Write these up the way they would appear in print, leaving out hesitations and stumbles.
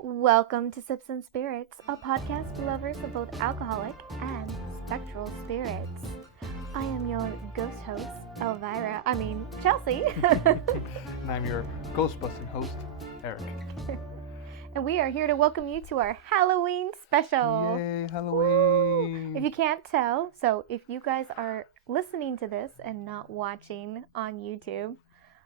Welcome to Sips and Spirits, a podcast for lovers of both alcoholic and spectral spirits. I am your ghost host, Chelsea. And I'm your ghost-busting host, Eric. And we are here to welcome you to our Halloween special. Yay, Halloween! Woo! If you can't tell, so if you guys are listening to this and not watching on YouTube,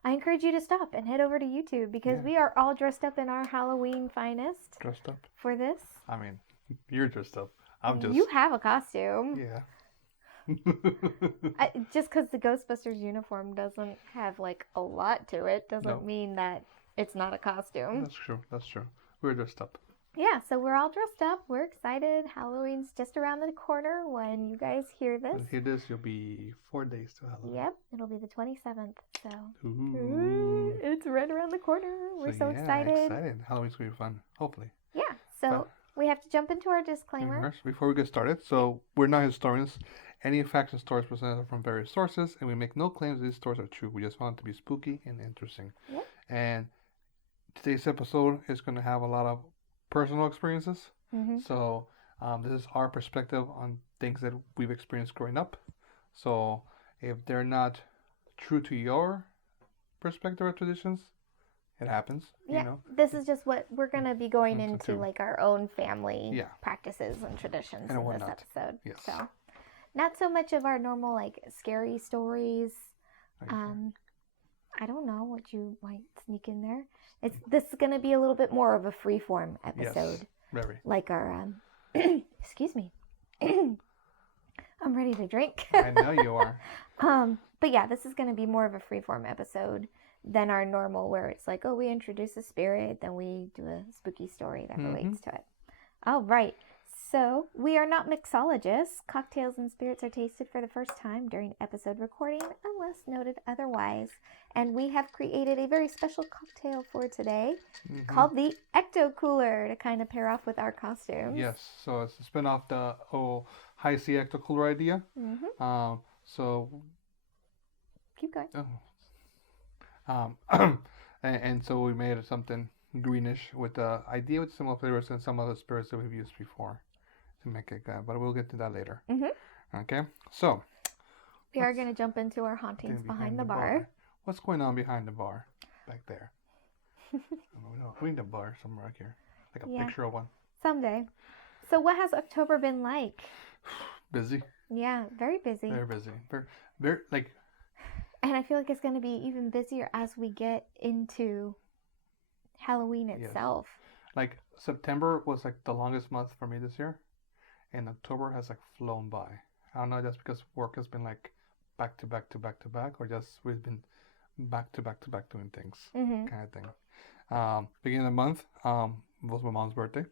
I encourage you to stop and head over to YouTube because we are all dressed up in our Halloween finest. Dressed up? For this. I mean, you're dressed up. I'm just... You have a costume. Yeah. Just because the Ghostbusters uniform doesn't have like a lot to it doesn't mean that it's not a costume. That's true. We're dressed up. Yeah, so we're all dressed up. We're excited. Halloween's just around the corner when you guys hear this. When you hear this, you'll be 4 days to Halloween. Yep, it'll be the 27th. So It's right around the corner. We're so excited. Halloween's going to be fun, hopefully. Yeah, so we have to jump into our disclaimer. Before we get started, so we're not historians. Any facts and stories presented are from various sources, and we make no claims that these stories are true. We just want it to be spooky and interesting. Yep. And today's episode is going to have a lot of personal experiences. Mm-hmm. So this is our perspective on things that we've experienced growing up. So if they're not true to your perspective or traditions, it happens. Yeah, you know? This is just what we're going to be going into, like our own family practices and traditions and in whatnot. this episode. Yes. So not so much of our normal like scary stories. I don't know what you might sneak in there. This is going to be a little bit more of a free-form episode. Yes, very. Like our, excuse me. I'm ready to drink. I know you are. But yeah, this is going to be more of a free-form episode than our normal where it's like, oh, we introduce a spirit, then we do a spooky story that relates to it. All right. So, we are not mixologists. Cocktails and spirits are tasted for the first time during episode recording, unless noted otherwise. And we have created a very special cocktail for today called the Ecto Cooler to kind of pair off with our costumes. Yes, so it's a spin off the whole high C Ecto Cooler idea. So keep going. And so we made something greenish with the idea with similar flavors and some other spirits that we've used before to make it good, but we'll get to that later. Okay, so we are going to jump into our hauntings behind the bar. What's going on behind the bar back there? We need a bar somewhere back here, like a picture of one. Someday. So what has October been like? Busy. Yeah, very busy. Very busy. Very like. And I feel like it's going to be even busier as we get into Halloween itself. Yes. Like September was like the longest month for me this year, and October has like flown by. I don't know, just because work has been like back to back to back to back, or just we've been back to back to back doing things, kind of thing. Beginning of the month was my mom's birthday,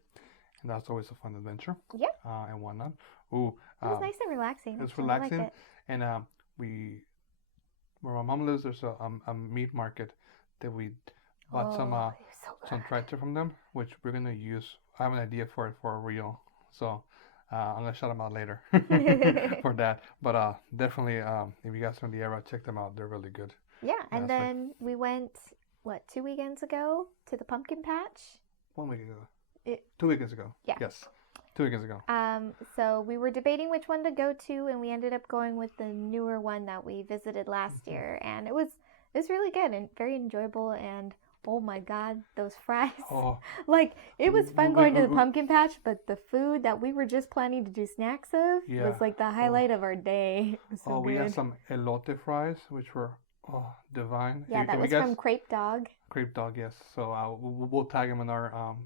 and that's always a fun adventure. Yep. And whatnot. Ooh. It was nice and relaxing. It was relaxing, like it. And where my mom lives, there's a meat market that we bought some tractor from them, which we're gonna use. I have an idea for it for a reel, so I'm gonna shout them out later for that. But definitely, if you guys are in the area, check them out. They're really good. Yeah, and then we went 2 weekends ago to the pumpkin patch. 1 week ago. 2 weekends ago. Yeah. Yes. 2 weekends ago. So we were debating which one to go to, and we ended up going with the newer one that we visited last year, and it was really good and very enjoyable. And oh my God, those fries! Like it was fun going to the pumpkin patch, but the food that we were just planning to do snacks of was like the highlight of our day. It was so good. We had some elote fries, which were divine. Yeah, that was from Crepe Dog. Crepe Dog, yes. So we'll tag them in our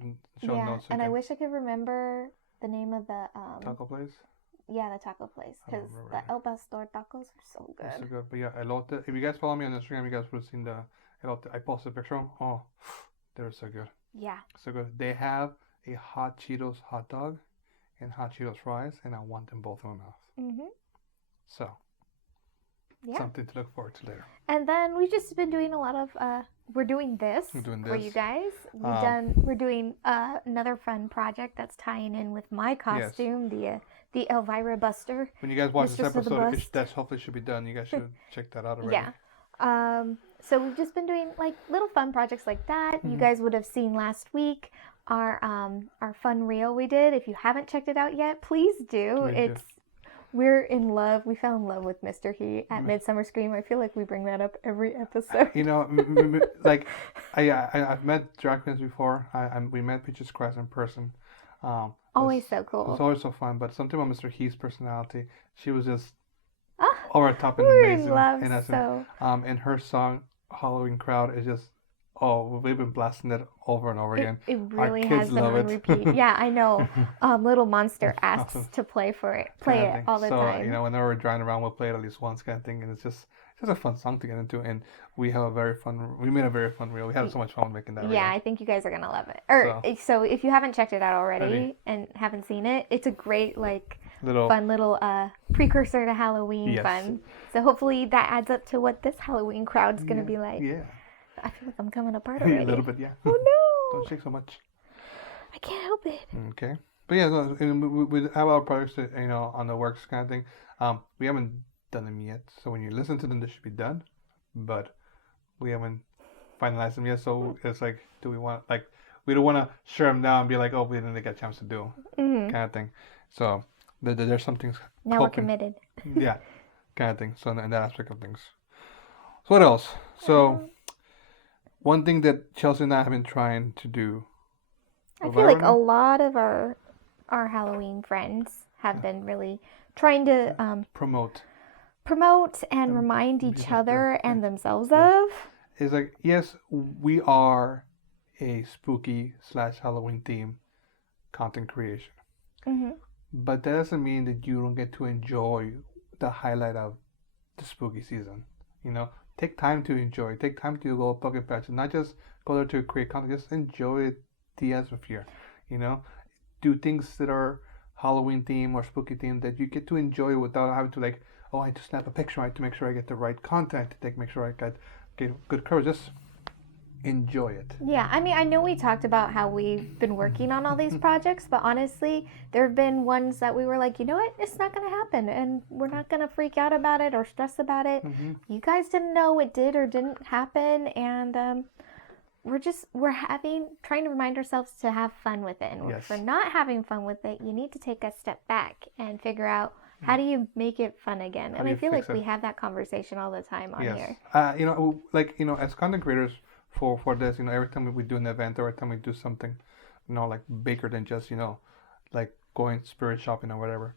show notes. And I wish I could remember the name of the taco place. Yeah, the taco place, because the El Pastor tacos are so good. So good. But yeah, elote. If you guys follow me on Instagram, you guys would have seen the elote. I posted a picture of them. Oh, they're so good. Yeah. So good. They have a hot Cheetos hot dog and hot Cheetos fries, and I want them both in my mouth. So. Yeah. Something to look forward to later. And then we've just been doing a lot of we're doing this for you guys. We're doing another fun project that's tying in with my costume, the Elvira Buster. When you guys watch this episode, that hopefully should be done. You guys should check that out already. Yeah. So we've just been doing like little fun projects like that. You guys would have seen last week our fun reel we did. If you haven't checked it out yet, please do. We're in love. We fell in love with Mr. He at Midsummer Scream. I feel like we bring that up every episode. Like I've met drag queens before. We met Peaches Crash in person. Always so cool. It's always so fun. But something about Mr. He's personality, she was just Oh, over the top and we're amazing. in love And so. and her song Halloween Crowd is just we've been blasting it over and over again. It really Our has kids been love on it. repeat. Yeah, I know. Little Monster asks Awesome. to play it Kind of thing. all the time. So whenever we're driving around, we'll play it at least once, kind of thing, and it's just a fun song to get into, and we made a very fun reel. We had so much fun making that reel. Yeah, I think you guys are gonna love it. So if you haven't checked it out already and haven't seen it, it's a great fun little precursor to Halloween fun. So hopefully that adds up to what this Halloween crowd's gonna be like. Yeah. I feel like I'm coming apart already. A little bit, yeah. Oh no! Don't shake so much. I can't help it. Okay. But yeah, no, and we have our projects that, on the works kind of thing. We haven't done them yet. So when you listen to them, they should be done. But we haven't finalized them yet. So it's like, do we want, we don't want to share them now and be like, oh, we didn't get a chance to do kind of thing. So there's some things. Now we're committed. Yeah, kind of thing. So in that aspect of things. So what else? So one thing that Chelsea and I have been trying to do. I feel like a lot of our Halloween friends have been really trying to promote and remind each other and themselves of. It's like, yes, we are a spooky / Halloween theme content creation. Mm-hmm. But that doesn't mean that you don't get to enjoy the highlight of the spooky season. Take time to enjoy. Take time to go pumpkin patch and not just go there to create content. Just enjoy the atmosphere. Do things that are Halloween theme or spooky theme that you get to enjoy without having to I have to snap a picture. I have to make sure I get the right content. Make sure I get good coverage. Just enjoy it. Yeah, I mean, I know we talked about how we've been working on all these projects, but honestly, there have been ones that we were like, you know what, it's not going to happen, and we're not going to freak out about it or stress about it. Mm-hmm. You guys didn't know it did or didn't happen, and we're trying to remind ourselves to have fun with it. And if we're not having fun with it, you need to take a step back and figure out how do you make it fun again. And I feel like we have that conversation all the time on here. As content creators, for this, every time we do an event or every time we do something, bigger than just, going spirit shopping or whatever,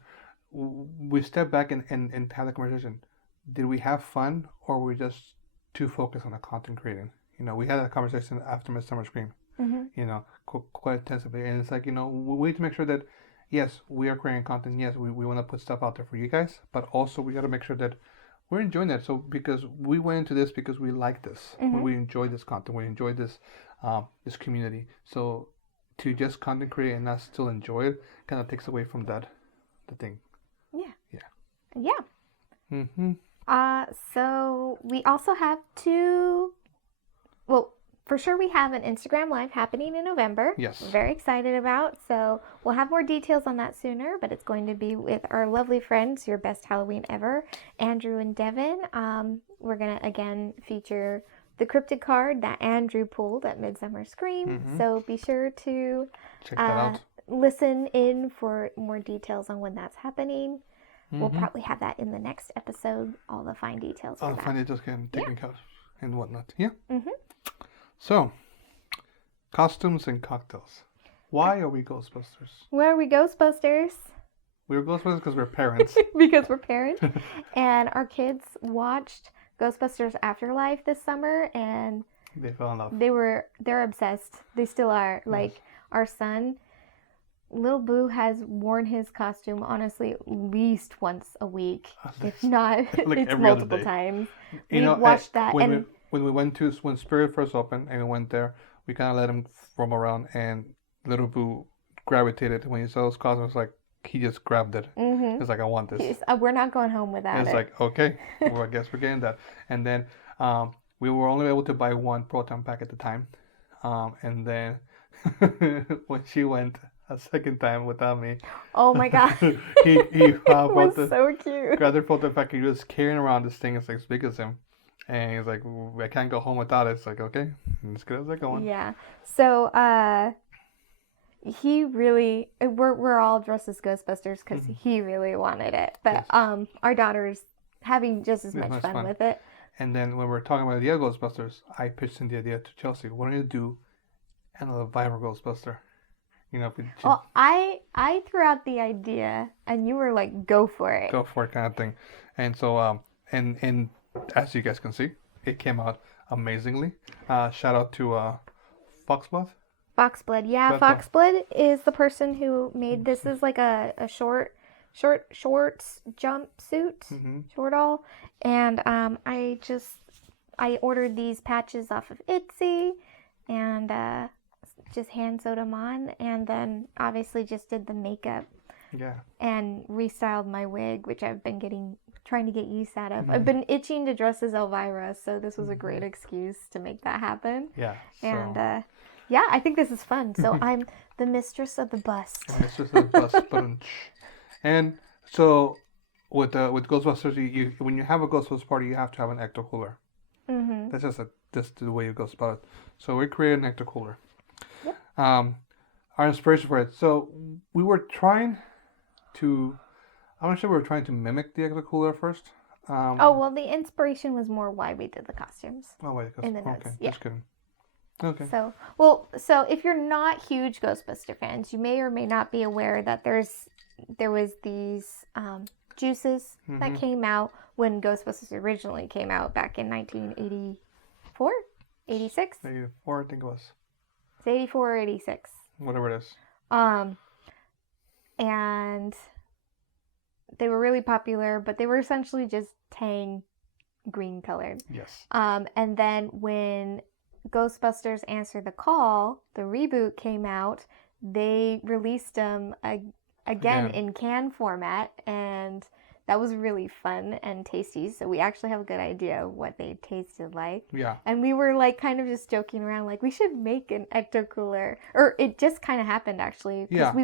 we step back and have the conversation. Did we have fun or were we just too focused on the content creating? We had that conversation after Midsummer Scream, quite intensively. And it's like, we need to make sure that, yes, we are creating content. Yes, we want to put stuff out there for you guys, but also we got to make sure that we're enjoying that. So because we went into this because we like this, we enjoy this content, we enjoy this this community. So to just content create and not still enjoy it kind of takes away from the thing. Yeah. Mm-hmm. So we also have for sure we have an Instagram Live happening in November. Yes. We're very excited about. So we'll have more details on that sooner, but it's going to be with our lovely friends, Your Best Halloween Ever, Andrew and Devin. We're going to, again, feature the cryptid card that Andrew pulled at Midsummer Scream. Mm-hmm. So be sure to check that out. Listen in for more details on when that's happening. Mm-hmm. We'll probably have that in the next episode, all the fine details. All the fine details can take out and whatnot. Yeah. Mm-hmm. So, costumes and cocktails. Why are we Ghostbusters? Why are we Ghostbusters? We're Ghostbusters because we're parents. Because we're parents. And our kids watched Ghostbusters Afterlife this summer, and they fell in love. They're obsessed. They still are. Like, our son, Little Boo, has worn his costume, honestly, at least once a week. If not, it's multiple times. We watched that. When Spirit first opened and we went there, we kind of let him roam around, and Little Boo gravitated when he saw those costumes. Like, he just grabbed it. Mm-hmm. It's like, I want this. We're not going home without it. It's like, okay, well, I guess we're getting that. And then we were only able to buy one proton pack at the time. And then when she went a second time without me, oh my god, he was so cute. Grabbed her proton pack. He was carrying around this thing. It's like as big as him. And he's like, I can't go home without it. It's like, okay, as good as I go on. Yeah. So, he really, we're all dressed as Ghostbusters because he really wanted it. But our daughter's having just as much fun with it. And then when we're talking about the other Ghostbusters, I pitched in the idea to Chelsea. Why don't you do an Elvira Ghostbuster? You know, well, I threw out the idea, and you were like, "Go for it." Go for it, kind of thing. And so, and as you guys can see, it came out amazingly. Shout out to Foxblood. Foxblood, yeah. Foxblood is the person who made this. Is like a shorts jumpsuit, short all, and I ordered these patches off of Etsy, and just hand sewed them on, and then obviously just did the makeup. Yeah. And restyled my wig, which I've been trying to get use out of. I've been itching to dress as Elvira, so this was a great excuse to make that happen. Yeah. And yeah, I think this is fun. So I'm the mistress of the bust. Mistress of the bust. And so with Ghostbusters, you when you have a Ghostbusters party, you have to have an ecto cooler. Mm-hmm. That's just the way it goes about it. So we created an ecto cooler. Yep. Our inspiration for it. So we were trying to. I'm not sure we were trying to mimic the ecto cooler first. Well, the inspiration was more why we did the costumes. Oh wait, in the notes. Okay, yeah. Just kidding. Okay. So if you're not huge Ghostbuster fans, you may or may not be aware that there was these juices that came out when Ghostbusters originally came out back in 1984, 86. 84, I think it was. It's 84 or 86. Whatever it is. And they were really popular, but they were essentially just Tang green colored. Yes. And then when Ghostbusters Answer the Call, the reboot came out, they released them again in can format, and that was really fun and tasty. So we actually have a good idea of what they tasted like. Yeah. And we were like kind of just joking around, like we should make an ecto cooler, or it just kind of happened actually, because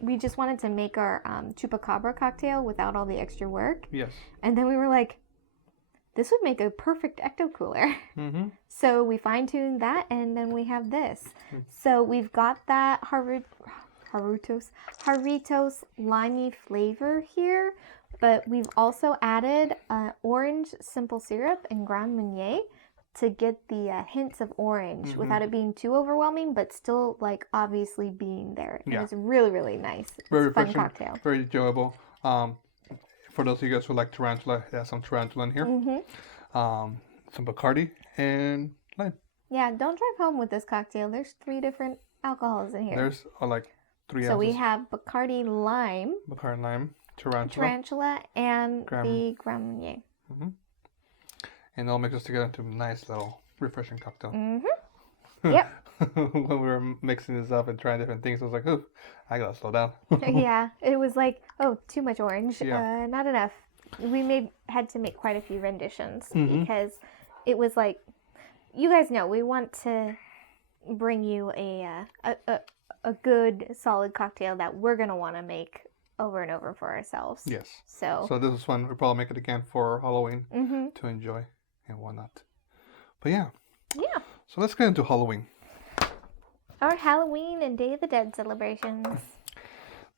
we just wanted to make our chupacabra cocktail without all the extra work. Yes. And then we were like, this would make a perfect ecto cooler. Mm-hmm. So we fine-tuned that, and then we have this. So we've got that Jarritos limey flavor here, but we've also added orange simple syrup and Grand Marnier to get the hints of orange without it being too overwhelming, but still like obviously being there. Yeah. It's really, really nice. Very it's a fun cocktail. Very enjoyable. For those of you guys who like tarantula, it has some tarantula in here. Some Bacardi and lime. Yeah, don't drive home with this cocktail. There's 3 different alcohols in here. There's like 3 ounces. So we have Bacardi lime, tarantula, and the Grand Marnier. And it all mixes together into a nice little refreshing cocktail. Yep. When we were mixing this up and trying different things, I was like, "Ooh, I gotta slow down." Yeah, it was like, oh, too much orange. Yeah. Not enough. We had to make quite a few renditions because it was like, you guys know, we want to bring you a good solid cocktail that we're gonna want to make over and over for ourselves. Yes. So this is fun. We'll probably make it again for Halloween to enjoy and whatnot. But yeah. Yeah. So let's get into Halloween. Our Halloween and Day of the Dead celebrations.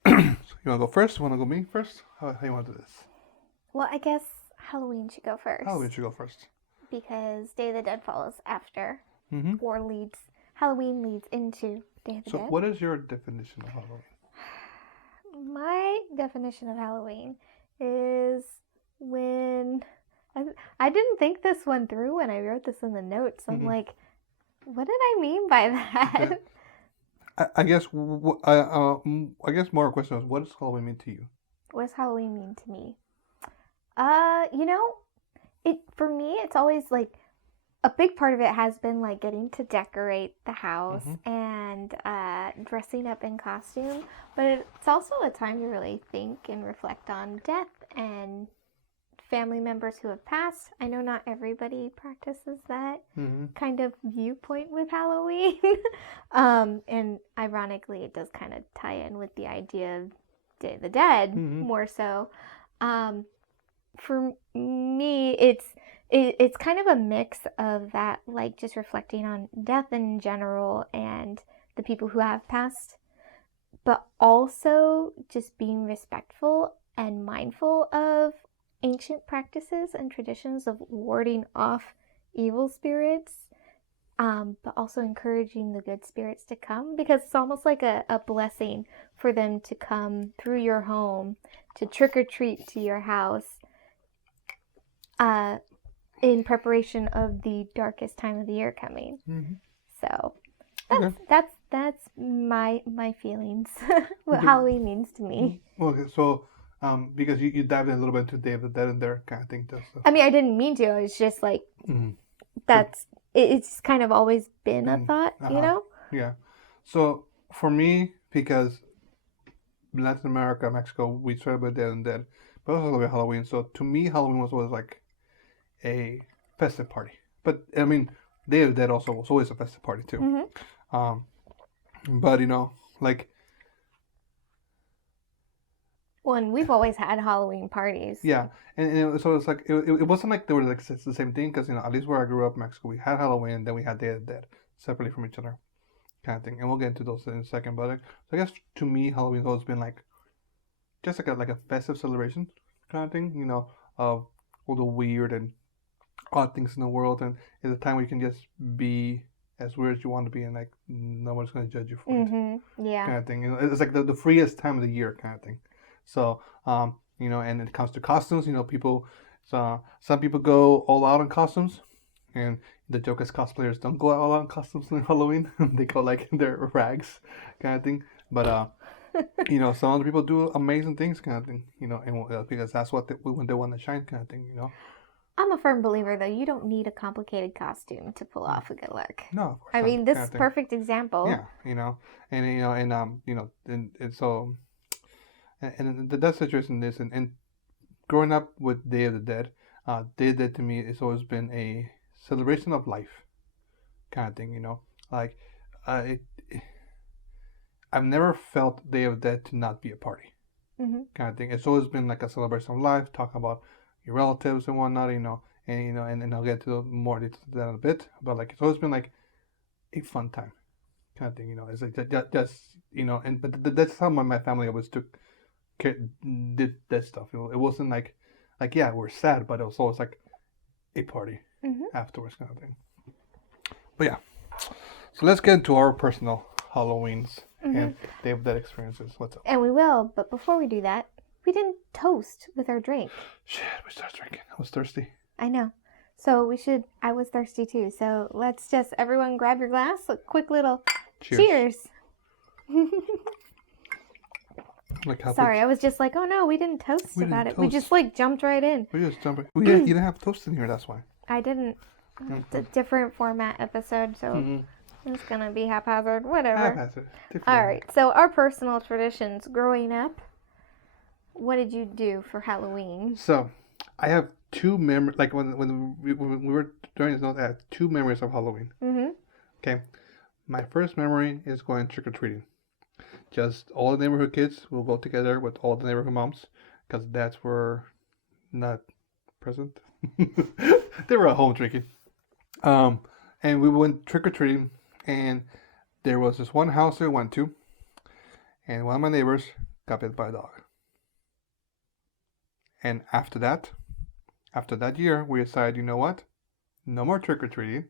So you want to go first? You want to go me first? How you want to do this? Well, I guess Halloween should go first. Halloween should go first. Because Day of the Dead follows after. Or Halloween leads into Day of the Dead. So what is your definition of Halloween? My definition of Halloween is when... I didn't think this one through when I wrote this in the notes. I'm like, what did I mean by that? I guess more a question is, what does Halloween mean to you? What does Halloween mean to me? For me, it's always like a big part of it has been like getting to decorate the house and dressing up in costume. But it's also a time to really think and reflect on death and family members who have passed. I know not everybody practices that kind of viewpoint with Halloween. And ironically, it does kind of tie in with the idea of Day of the Dead more so. For me, it's kind of a mix of that, like just reflecting on death in general and the people who have passed. but also just being respectful and mindful of ancient practices and traditions of warding off evil spirits, but also encouraging the good spirits to come, because it's almost like a blessing for them to come through your home to trick or treat to your house in preparation of the darkest time of the year coming. Mm-hmm. So Okay. that's my feelings. What Halloween means to me. Okay, so because you dived in a little bit into Day of the Dead and there kind of thing, too. So. I mean, I didn't mean to. It's just like that's it's kind of always been a thought, you know? Yeah. So for me, because Latin America, Mexico, we celebrate Dead and Dead, but also celebrate Halloween. So to me, Halloween was always like a festive party. But I mean, Day of the Dead also was always a festive party too. But like. Well, and we've always had Halloween parties. Yeah, so it's like it wasn't like they were like it's the same thing, because at least where I grew up in Mexico, we had Halloween and then we had Day of the Dead separately from each other, kind of thing. And we'll get into those in a second. But so I guess to me, Halloween's always been like just like a festive celebration kind of thing, of all the weird and odd things in the world, and it's a time where you can just be as weird as you want to be, and like no one's gonna judge you for it. Yeah. Kind of thing. It's like the freest time of the year, kind of thing. So, and when it comes to costumes, people, so some people go all out on costumes, and the joke is cosplayers don't go all out on costumes on Halloween. They go like their rags, kind of thing. But some other people do amazing things, kind of thing. And because that's what when they want to shine, kind of thing. I'm a firm believer, though, you don't need a complicated costume to pull off a good look. No, of course I not, mean, this is a perfect example. Yeah, and so. And the situation is, and growing up with Day of the Dead, Day of the Dead to me has always been a celebration of life, kind of thing. Like I've never felt Day of the Dead to not be a party, kind of thing. It's always been like a celebration of life, talking about your relatives and whatnot, and and I'll get to more details of that in a bit. But like it's always been like a fun time, kind of thing. It's like just and but that's how my family always did that stuff. It wasn't like yeah, we're sad, but it was always like a party afterwards, kind of thing. But yeah, so let's get into our personal Halloweens and Day of Dead experiences. What's up? And we will, but before we do that, we didn't toast with our drink. Shit, we started drinking. I was thirsty. I know. So we should. I was thirsty too. So let's just everyone grab your glass. A quick little cheers. Like Sorry, I was just like, oh no, we didn't toast about it. We just like jumped right in. We just jumped. You didn't have toast in here. That's why. I didn't. It's a different format episode, so it's gonna be haphazard. Whatever. Haphazard. All right. So our personal traditions growing up. What did you do for Halloween? So, I have two memories. Like when we were doing this note, I had two memories of Halloween. Okay. My first memory is going trick or treating. Just all the neighborhood kids will go together with all the neighborhood moms, because dads were not present. They were at home drinking. And we went trick or treating, and there was this one house we went to, and one of my neighbors got bit by a dog. And after that year, we decided, you know what? No more trick or treating.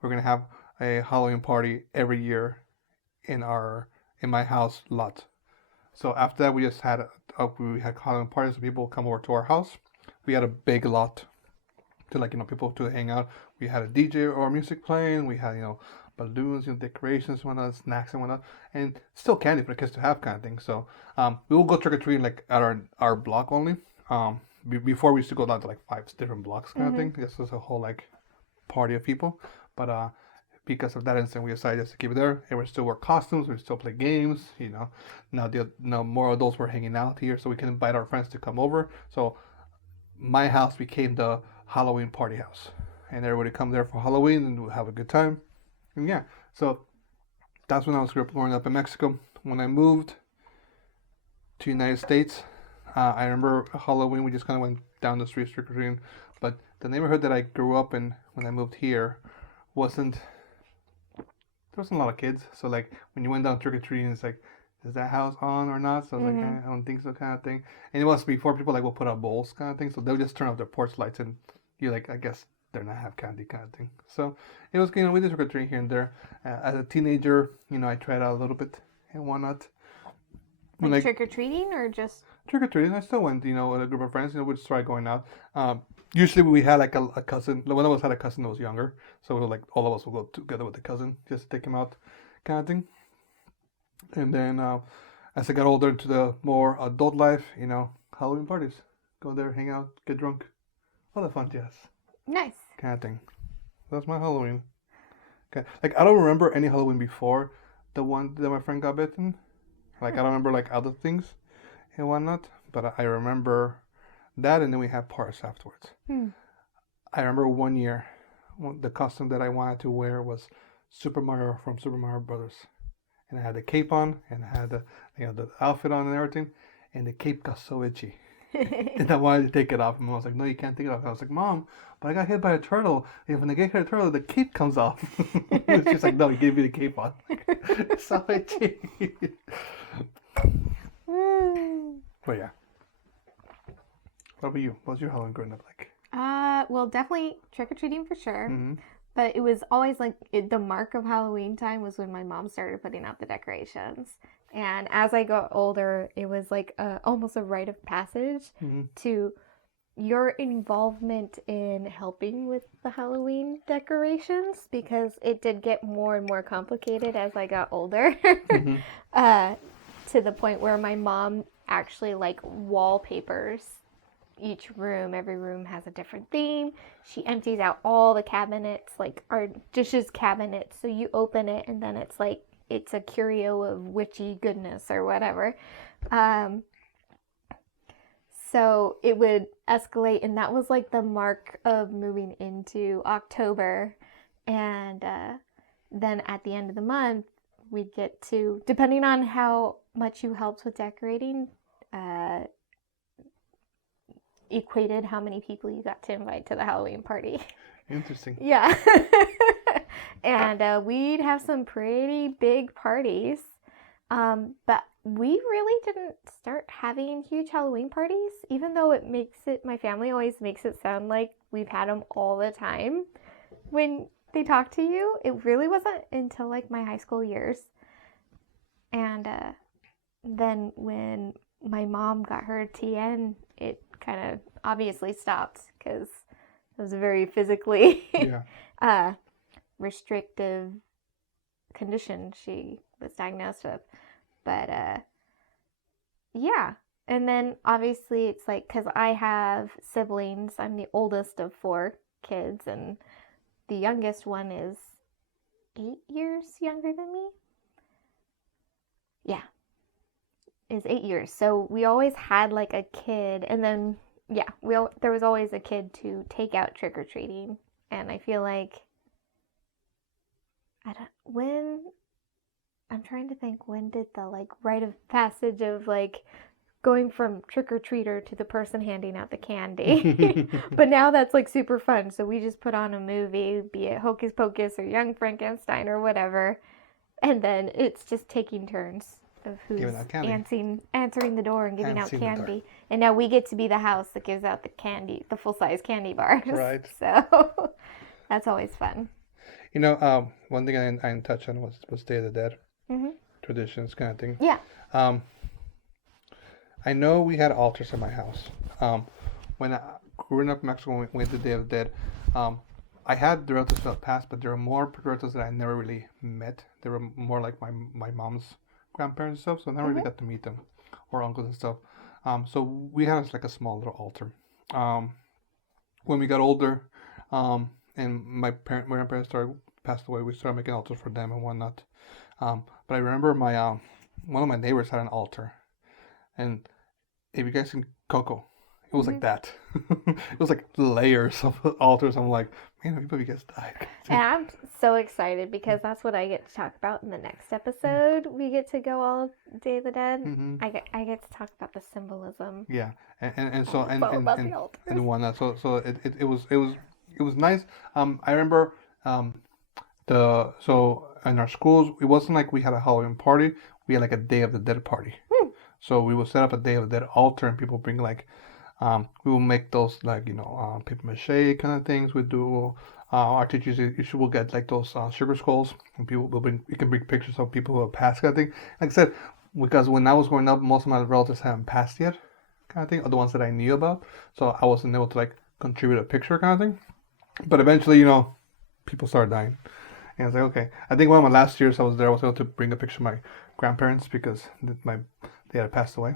We're gonna have a Halloween party every year in my house lot. So after that, we just had we had Halloween parties. So people would come over to our house. We had a big lot to people to hang out. We had a DJ or music playing. We had balloons, decorations, whatnot, snacks and whatnot, and still candy for the kids to have, kind of thing. So we will go trick or treating like at our block only. Before we used to go down to like 5 different blocks, kind of thing. This was a whole like party of people, but because of that incident, we decided just to keep it there. And we still wear costumes, we still play games. Now more adults were hanging out here, so we can invite our friends to come over. So my house became the Halloween party house, and everybody come there for Halloween and we'll have a good time. And yeah, so that's when I was growing up in Mexico. When I moved to United States, I remember Halloween we just kind of went down the street trick or treating, but the neighborhood that I grew up in when I moved here there wasn't a lot of kids. So like when you went down trick or treating, it's like is that house on or not? So I was like, I don't think so, kind of thing. And it was before people like will put up bowls, kind of thing. So they'll just turn off their porch lights, and you like, I guess they're not have candy, kind of thing. So it was, we did trick or treating here and there. As a teenager, I tried out a little bit and whatnot. Like trick or treating or just trick or treating? I still went, with a group of friends. We'd just try going out. Usually we had like a cousin. One of us had a cousin that was younger, so we were like all of us would go together with the cousin just to take him out, kind of thing. And then as I got older into the more adult life, Halloween parties, go there, hang out, get drunk, all the fun jazz. Nice. Kind of thing. That's my Halloween. Okay, like I don't remember any Halloween before the one that my friend got bitten. Like I don't remember like other things and whatnot, but I remember that, and then we had parties afterwards. I remember one year, the costume that I wanted to wear was Super Mario from Super Mario Brothers, and I had the cape on, and I had the outfit on and everything, and the cape got so itchy, and I wanted to take it off, and Mom was like, "No, you can't take it off." And I was like, "Mom, but I got hit by a turtle. And when I get hit by a turtle, the cape comes off." She's like, "No, you gave me the cape on." It's so itchy. But yeah. What about you? What was your Halloween growing up like? Well, definitely trick-or-treating for sure. But it was always like the mark of Halloween time was when my mom started putting out the decorations. And as I got older, it was like almost a rite of passage to your involvement in helping with the Halloween decorations, because it did get more and more complicated as I got older. To the point where my mom actually like wallpapers each room. Every room has a different theme. She empties out all the cabinets, like our dishes cabinets. So you open it and then it's like, it's a curio of witchy goodness or whatever. So it would escalate, and that was like the mark of moving into October. And then at the end of the month, we'd get to, depending on how much you helped with decorating, equated how many people you got to invite to the Halloween party. Interesting. Yeah. And we'd have some pretty big parties. But we really didn't start having huge Halloween parties, even though my family always makes it sound like we've had them all the time. When they talk to you, it really wasn't until like my high school years. And then when my mom got her TN, it kind of obviously stopped, because it was a very physically restrictive condition she was diagnosed with. But yeah. And then obviously it's like, because I have siblings, I'm the oldest of 4 kids, and the youngest one is 8 years younger than me. Yeah, is 8 years. So we always had like a kid, and then there was always a kid to take out trick-or-treating. And I feel like I'm trying to think, when did the like rite of passage of like going from trick-or-treater to the person handing out the candy. But now that's like super fun. So we just put on a movie, be it Hocus Pocus or Young Frankenstein or whatever. And then it's just taking turns of who's answering the door and giving out candy. And now we get to be the house that gives out the candy, the full-size candy bars. Right. So that's always fun. One thing I didn't touch on was Day of the Dead. Traditions kind of thing. Yeah. I know we had altars in my house. When growing up in Mexico, when we went to Day of the Dead, I had the relatives that passed, but there were more relatives that I never really met. They were more like my mom's grandparents and stuff, so I never really got to meet them, or uncles and stuff. So we had like a small little altar. When we got older, and my grandparents passed away, we started making altars for them and whatnot. But I remember one of my neighbors had an altar, and if you guys seen Coco, it was like that. It was like layers of altars. I'm like, man, people you guys died. And I'm so excited because that's what I get to talk about in the next episode. We get to go all Day of the Dead. I get to talk about the symbolism. Yeah, and so and whatnot. So it was nice. I remember so in our schools, it wasn't like we had a Halloween party. we had like a Day of the Dead party. Hmm. So we will set up a Day of the Dead altar, and people bring like, we will make those like paper mache kind of things. We do. Our teachers usually will get like those sugar skulls, and people will bring. You can bring pictures of people who have passed, kind of thing. Like I said, because when I was growing up, most of my relatives haven't passed yet, kind of thing, or the ones that I knew about. So I wasn't able to like contribute a picture, kind of thing. But eventually, people started dying. And I was like, okay. I think one of my last years I was there, I was able to bring a picture of my grandparents because they had passed away.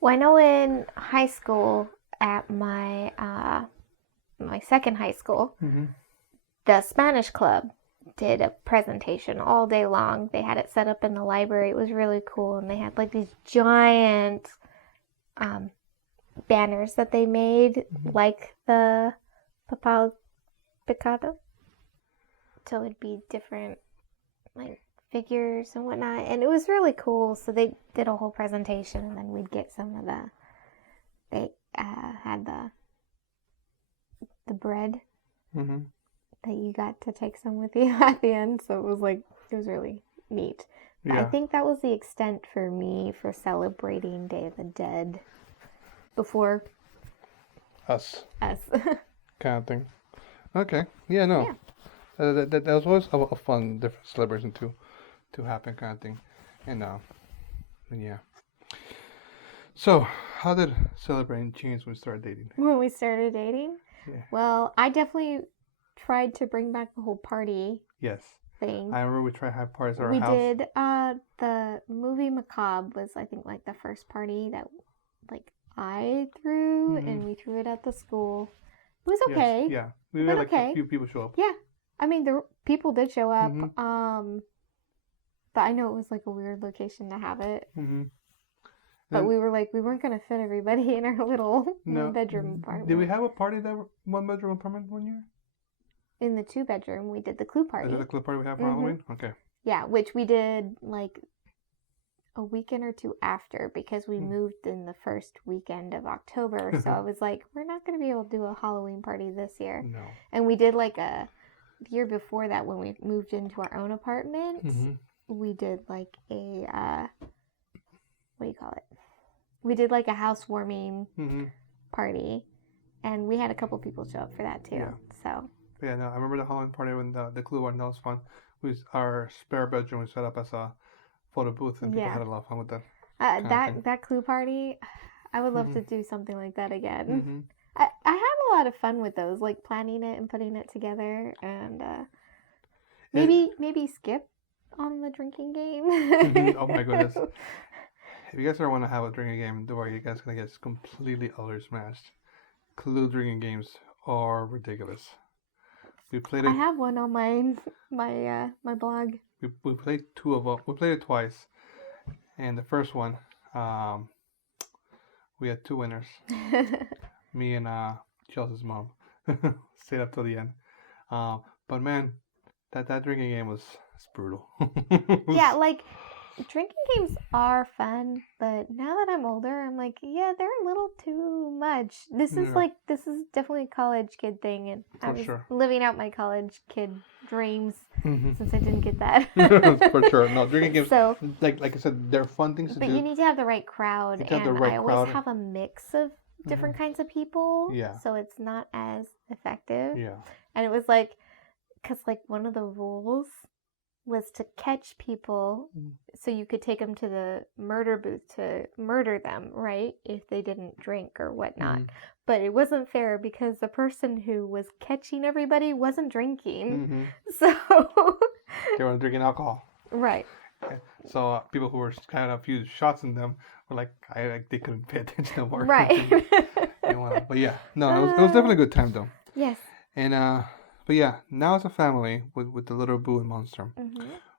Well, I know in high school at my my second high school, the Spanish club did a presentation all day long. They had it set up in the library. It was really cool, and they had like these giant banners that they made, like the papal picado. So it'd be different like figures and whatnot, and it was really cool. So they did a whole presentation, and then we'd get some of they had the bread that you got to take some with you at the end. So it was really neat. Yeah. I think that was the extent for me for celebrating Day of the Dead before us kind of thing. Okay. Yeah, no. Yeah. That was always a fun, different celebration to happen, kind of thing, and yeah. So, how did celebrating change when we started dating? When we started dating, yeah. Well, I definitely tried to bring back the whole party. Yes. Thing. I remember we tried to have parties at our house. We did. The movie Macabre was, I think, like the first party that, like, I threw, and we threw it at the school. It was okay. Yes. Yeah, we had like a few people show up. Yeah. I mean, the people did show up, but I know it was like a weird location to have it. But we were like, we weren't going to fit everybody in our little one-bedroom apartment. Did we have a party one-bedroom apartment one year? In the 2-bedroom, we did the clue party. Is that the clue party we had for Halloween? Okay. Yeah, which we did like a weekend or two after because we moved in the first weekend of October. So I was like, we're not going to be able to do a Halloween party this year. No. And we did like the year before that when we moved into our own apartment, we did like a, what do you call it? We did like a housewarming party. And we had a couple people show up for that too. Yeah. So. Yeah, no, I remember the Halloween party when the clue one, that was fun. Our spare bedroom was set up as a photo booth, and people had a lot of fun with that. That clue party, I would love to do something like that again. I had a lot of fun with those, like planning it and putting it together, and maybe skip on the drinking game. Oh my goodness! If you guys ever want to have a drinking game, don't worry, you guys are gonna get completely utterly smashed. Clue drinking games are ridiculous. We played it. I have one on my blog. We played two of them. We played it twice, and the first one, we had two winners. Me and Chelsea's mom stayed up till the end. But man, that drinking game was brutal. Yeah, like drinking games are fun, but now that I'm older, I'm like, yeah, they're a little too much. This is definitely a college kid thing, and I was living out my college kid dreams since I didn't get that. For sure, no drinking games. So, like I said, they're fun things to do. But you need to have the right crowd, and I always have a mix of different kinds of people. Yeah. So it's not as effective. Yeah. And it was like, because like one of the rules was to catch people so you could take them to the murder booth to murder them, right? If they didn't drink or whatnot. But it wasn't fair because the person who was catching everybody wasn't drinking. So they weren't drinking alcohol. Right. So people who were kind of a few shots in them were like, they couldn't pay attention to work. Right. But yeah, no, it was definitely a good time though. Yes. And but yeah, now as a family with the little Boo and Monster,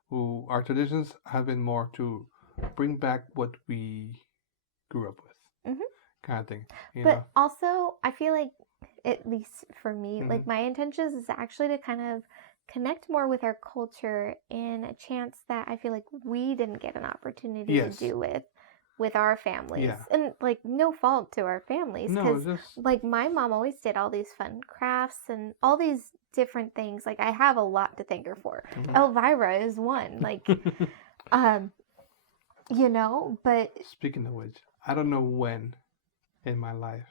who our traditions have been more to bring back what we grew up with, kind of thing. But also, I feel like, at least for me, like my intentions is actually to kind of connect more with our culture in a chance that I feel like we didn't get an opportunity to do with our families. And like no fault to our families, because like my mom always did all these fun crafts and all these different things. Like I have a lot to thank her for. Elvira is one. Like you know, but Speaking of which, I don't know when in my life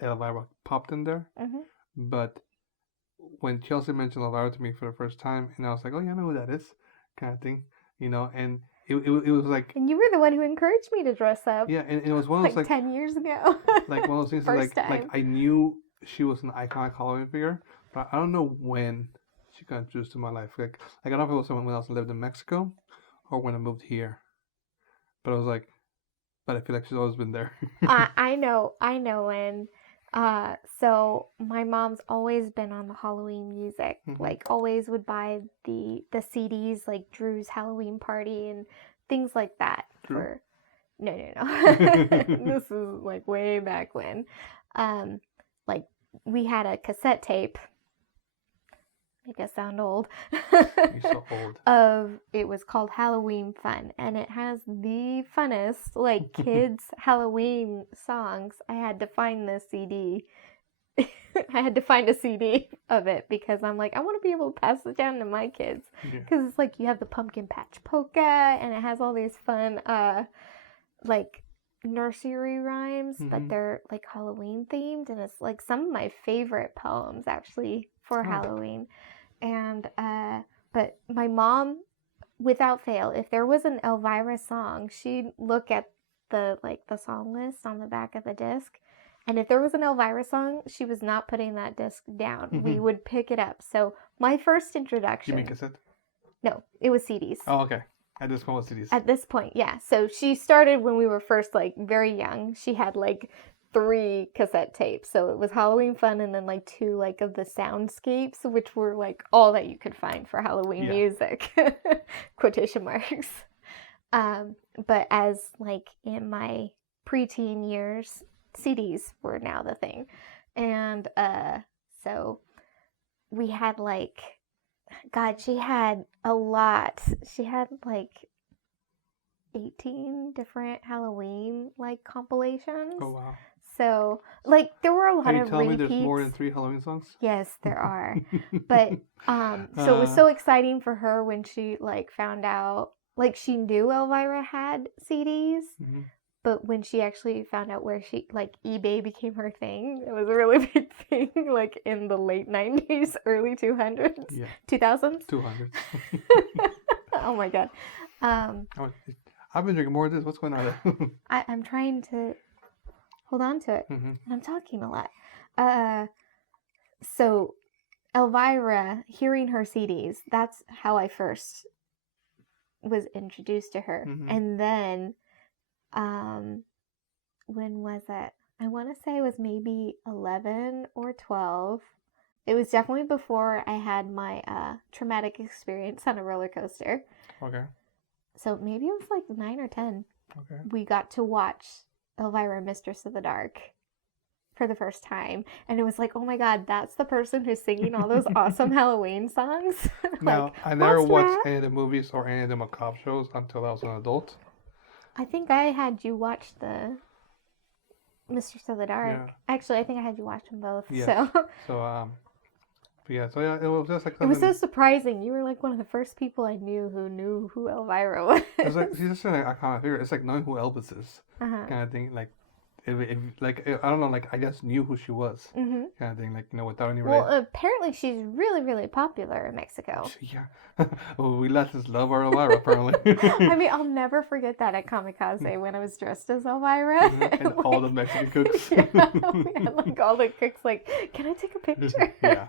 Elvira popped in there, mhm. but when Chelsea mentioned Elvira to me for the first time, and I was like, oh yeah, I know who that is, kind of thing, and it was like, And you were the one who encouraged me to dress up yeah, and it was one of those like 10 years ago. like one of those things that, First like time. I knew she was an iconic Halloween figure, but I don't know when she got introduced to my life. Like I don't know if it was when I was lived in Mexico or when I moved here, but I was like, but I feel like she's always been there. I know when. So my mom's always been on the Halloween music. Mhm. Like always would buy the CDs like Drew's Halloween Party and things like that True. for no. This is like way back when. Like we had a cassette tape. Make us sound old. You're so old. It was called Halloween Fun, and it has the funnest like kids Halloween songs. I had to find this CD. I had to find a CD of it because I'm like, I want to be able to pass it down to my kids because it's like you have the pumpkin patch polka and it has all these fun like nursery rhymes, but they're like Halloween themed, and it's like some of my favorite poems actually for Halloween. And but my mom, without fail, if there was an Elvira song, she'd look at the song list on the back of the disc, and if there was an Elvira song, she was not putting that disc down. We would pick it up. So my first introduction. You mean cassette? No, it was CDs. Oh, okay. At this point, CDs. At this point, yeah. So she started when we were first like very young. She had like 3 cassette tapes. So it was Halloween Fun and then like 2 like of the soundscapes, which were like all that you could find for Halloween music. Quotation marks. But as like in my preteen years, CDs were now the thing. And so we had like, God, she had a lot. She had like 18 different Halloween like compilations. Oh wow. So like there were a lot of repeats. Are you telling me there's more than 3 Halloween songs? Yes, there are. But so it was so exciting for her when she like found out, like she knew Elvira had CDs. But when she actually found out where she, like, eBay became her thing, it was a really big thing, like, in the late 90s, early 200s. Yeah. 2000s? 200s. Oh, my God. I've been drinking more of this. What's going on there? I'm trying to hold on to it. And I'm talking a lot. So, Elvira, hearing her CDs, that's how I first was introduced to her. And then... when was it? I want to say it was maybe 11 or 12. It was definitely before I had my traumatic experience on a roller coaster. Okay. So maybe it was like 9 or 10. Okay. We got to watch Elvira, Mistress of the Dark for the first time. And it was like, oh my God, that's the person who's singing all those awesome Halloween songs. Now, I never watched any of the movies or any of the macabre shows until I was an adult. I think I had you watch the Mistress of the Dark. Yeah. Actually, I think I had you watch them both. Yeah. So yeah, it was just like something... It was so surprising. You were like one of the first people I knew who Elvira was. It's like she's just an iconic figure. It's like knowing who Elvis is, kind of thing. Like, I don't know, like I just knew who she was, kind of thing. Like without any. Well, apparently she's really, really popular in Mexico. Yeah. Well, we let us love our Elvira apparently. I mean, I'll never forget that at Kamikaze when I was dressed as Elvira. And like, all the Mexican cooks. Yeah, and like all the cooks, like, can I take a picture? Yeah,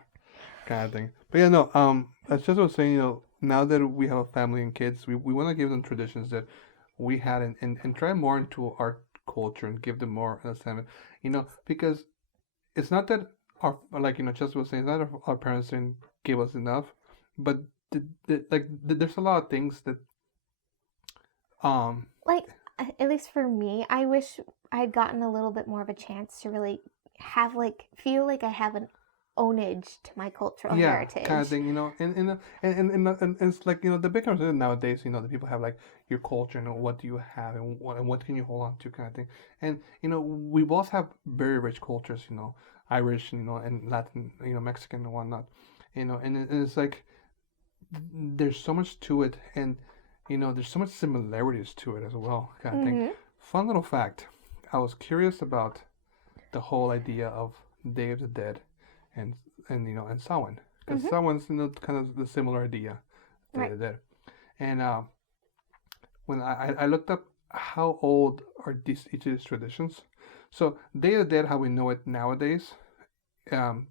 kind of thing. But yeah, no. As just was saying, now that we have a family and kids, we want to give them traditions that we had and try more into our culture and give them more understanding. Because it's not that our just was saying, it's not that our parents didn't give us enough, but there's a lot of things that like, at least for me, I wish I'd gotten a little bit more of a chance to really have feel like I have an ownage to my cultural heritage. Kind of thing, and it's like, the big conversation nowadays, the people have like your culture and what do you have and what can you hold on to, kind of thing. And we both have very rich cultures, Irish, and Latin, Mexican and whatnot, and it's like there's so much to it, and there's so much similarities to it as well, kind of thing. Mm-hmm. Fun little fact: I was curious about the whole idea of Day of the Dead, and and Samhain, because Mm-hmm. Samhain's kind of the similar idea, Day Right. of the Dead, and when I looked up how old are each of these traditions. So Day of the Dead, how we know it nowadays,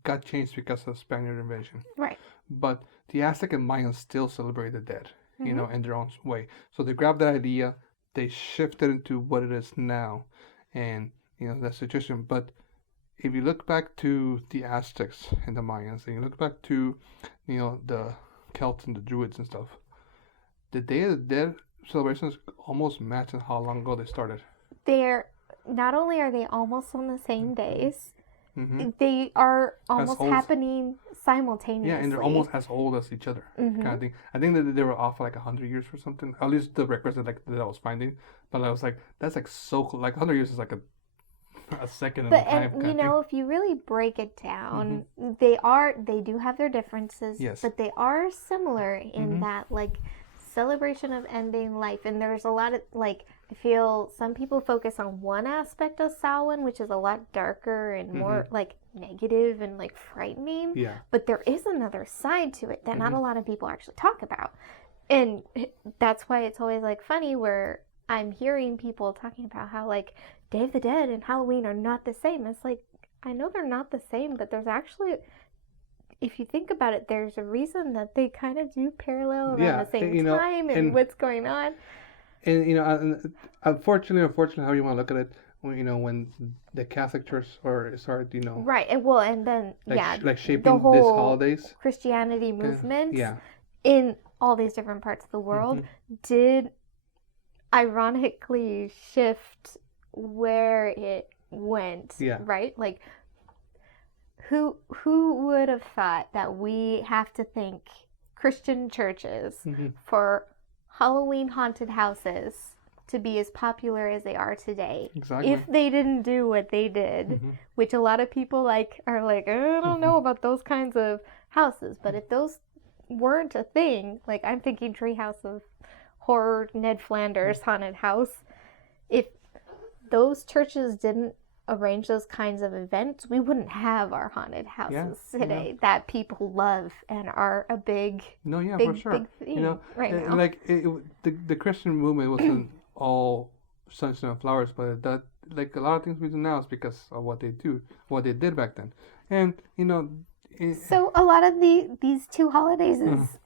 got changed because of Spaniard invasion. Right. But the Aztec and Mayans still celebrate the dead, Mm-hmm. in their own way. So they grabbed that idea, they shifted it into what it is now, and that's the tradition. But if you look back to the Aztecs and the Mayans, and you look back to the Celts and the Druids and stuff, the Day of the Dead celebrations almost match how long ago they started. They're not only are they almost on the same days, Mm-hmm. they are As almost old, happening simultaneously. yeah, and they're almost as old as each other, Mm-hmm. kind of thing. I think that they were off like 100 years or something. At least the records that I was finding. But I was like, that's like so cool. Like 100 years is like a second in But time, and kind of thing. if you really break it down, Mm-hmm. they do have their differences, Yes. but they are similar in Mm-hmm. that like celebration of ending life. And there's a lot of like I feel some people focus on one aspect of Samhain, which is a lot darker and more like negative and like frightening. Yeah. But there is another side to it that not Mm-hmm. a lot of people actually talk about. And that's why it's always like funny where I'm hearing people talking about how like Day of the Dead and Halloween are not the same. It's like I know they're not the same, but there's actually, if you think about it, there's a reason that they kind of do parallel around Yeah, the same time and what's going on. And unfortunately, how you want to look at it, when the Catholic Church started, Right, and well, and then like shaping the these whole holidays. Christianity movement Yeah. in all these different parts of the world did ironically shift where it went. Yeah. Right, like who would have thought that we have to thank Christian churches for Halloween haunted houses to be as popular as they are today? Exactly. If they didn't do what they did, which a lot of people are like, I don't know about those kinds of houses, but if those weren't a thing, like I'm thinking Treehouse of Horror, Ned Flanders haunted house, if those churches didn't arrange those kinds of events, we wouldn't have our haunted houses today that people love and are a big for sure. big thing right now. Like the Christian movement wasn't all sunshine and flowers, but that like a lot of things we do now is because of what they did back then, and so a lot of these two holidays is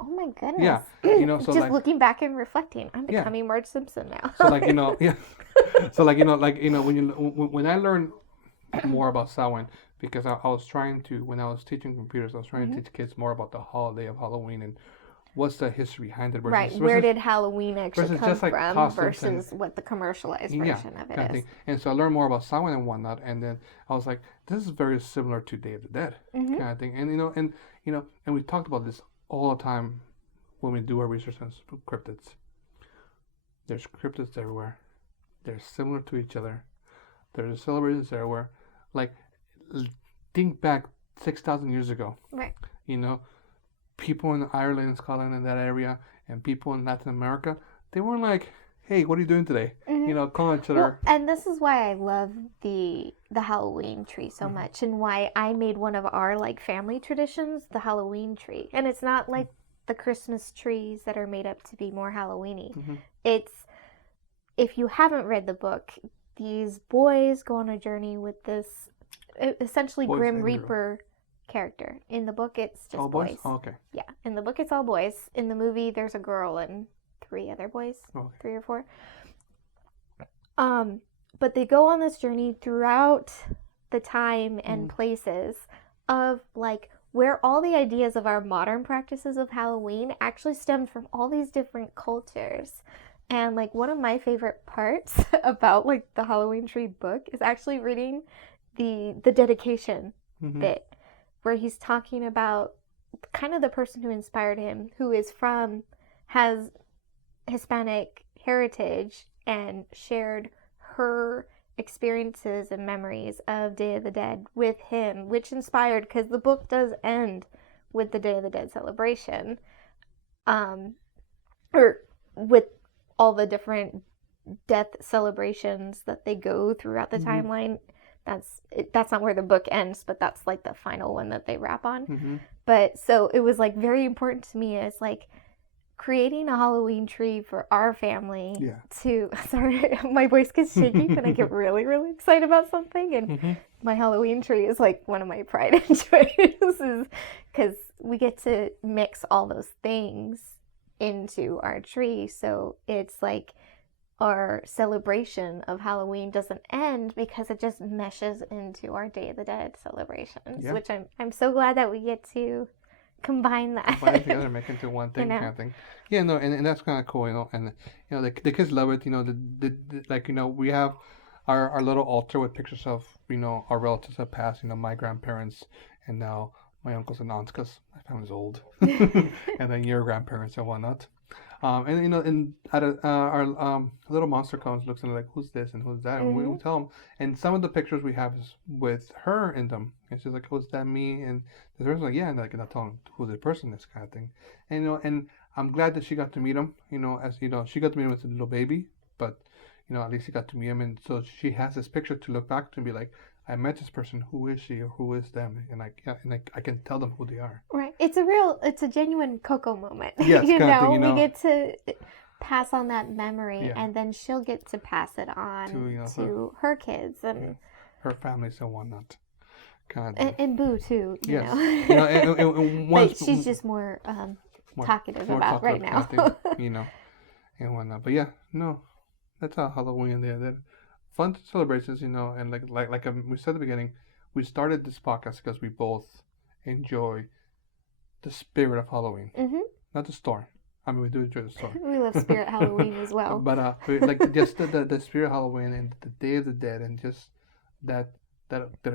oh my goodness. Yeah, so just like, looking back and reflecting, I'm becoming Marge Simpson now. So like yeah. So like when I learned more about Samhain, because I was trying to, when I was teaching computers, I was trying to teach kids more about the holiday of Halloween and what's the history behind it. Right, where did Halloween actually come just, like, from versus what the commercialized version of it is. And so I learned more about Samhain and whatnot, and then I was like, this is very similar to Day of the Dead kind of thing. And and we talked about this all the time when we do our research on cryptids. There's cryptids everywhere. They're similar to each other. There's celebrations everywhere. Like, think back 6,000 years ago. Right. People in Ireland and Scotland in that area, and people in Latin America, they weren't like, hey, what are you doing today? Calling each other. Well, and this is why I love the Halloween tree so much, and why I made one of our like family traditions the Halloween tree. And it's not like the Christmas trees that are made up to be more Halloweeny. It's, if you haven't read the book, these boys go on a journey with this essentially Grim Reaper character. In the book, it's just all boys. Oh, okay. Yeah, in the book, it's all boys. In the movie, there's a girl and 3 other boys, 3 or 4. But they go on this journey throughout the time and places of like where all the ideas of our modern practices of Halloween actually stemmed from all these different cultures. And like one of my favorite parts about like the Halloween tree book is actually reading the dedication bit, where he's talking about kind of the person who inspired him, who has Hispanic heritage and shared her experiences and memories of Day of the Dead with him, which inspired, because the book does end with the Day of the Dead celebration. Or with all the different death celebrations that they go throughout the timeline. That's not where the book ends, but that's like the final one that they wrap on. But so it was like very important to me as like creating a Halloween tree for our family to, sorry, my voice gets shaky when I get really, really excited about something. And my Halloween tree is like one of my pride and joys because we get to mix all those things into our tree. So it's like our celebration of Halloween doesn't end because it just meshes into our Day of the Dead celebrations, which I'm so glad that we get to combine that. Combine it together, make it into one thing, kind of thing. Yeah, no, and that's kind of cool, you know. And you know, the kids love it. You know, the like, you know, we have our little altar with pictures of, you know, our relatives that passed. You know, my grandparents and now my uncles and aunts, because my family's old, and then your grandparents and whatnot. And you know, and our little monster comes, looks and like, who's this and who's that, and we tell them. And some of the pictures we have is with her in them, and she's like, "Oh, is that me?" And the person's like, "Yeah," and like, and I tell them who the person is, kind of thing. And you know, and I'm glad that she got to meet him. You know, as you know, she got to meet him as a little baby, but you know, at least she got to meet him, and so she has this picture to look back to and be like, I met this person. Who is she or who is them? And I can tell them who they are. Right. It's a genuine Coco moment. Yes, you know, you know, we get to pass on that memory, and then she'll get to pass it on to her kids and her families and whatnot. And Boo too. You know. You know, and but she's just more talkative about right now. You know, and whatnot. But yeah, no, that's how Halloween there. That fun celebrations, you know, and like we said at the beginning, we started this podcast because we both enjoy the spirit of Halloween, not the store. I mean, we do enjoy the store. We love Spirit Halloween as well. But like just the spirit Halloween and the Day of the Dead and just that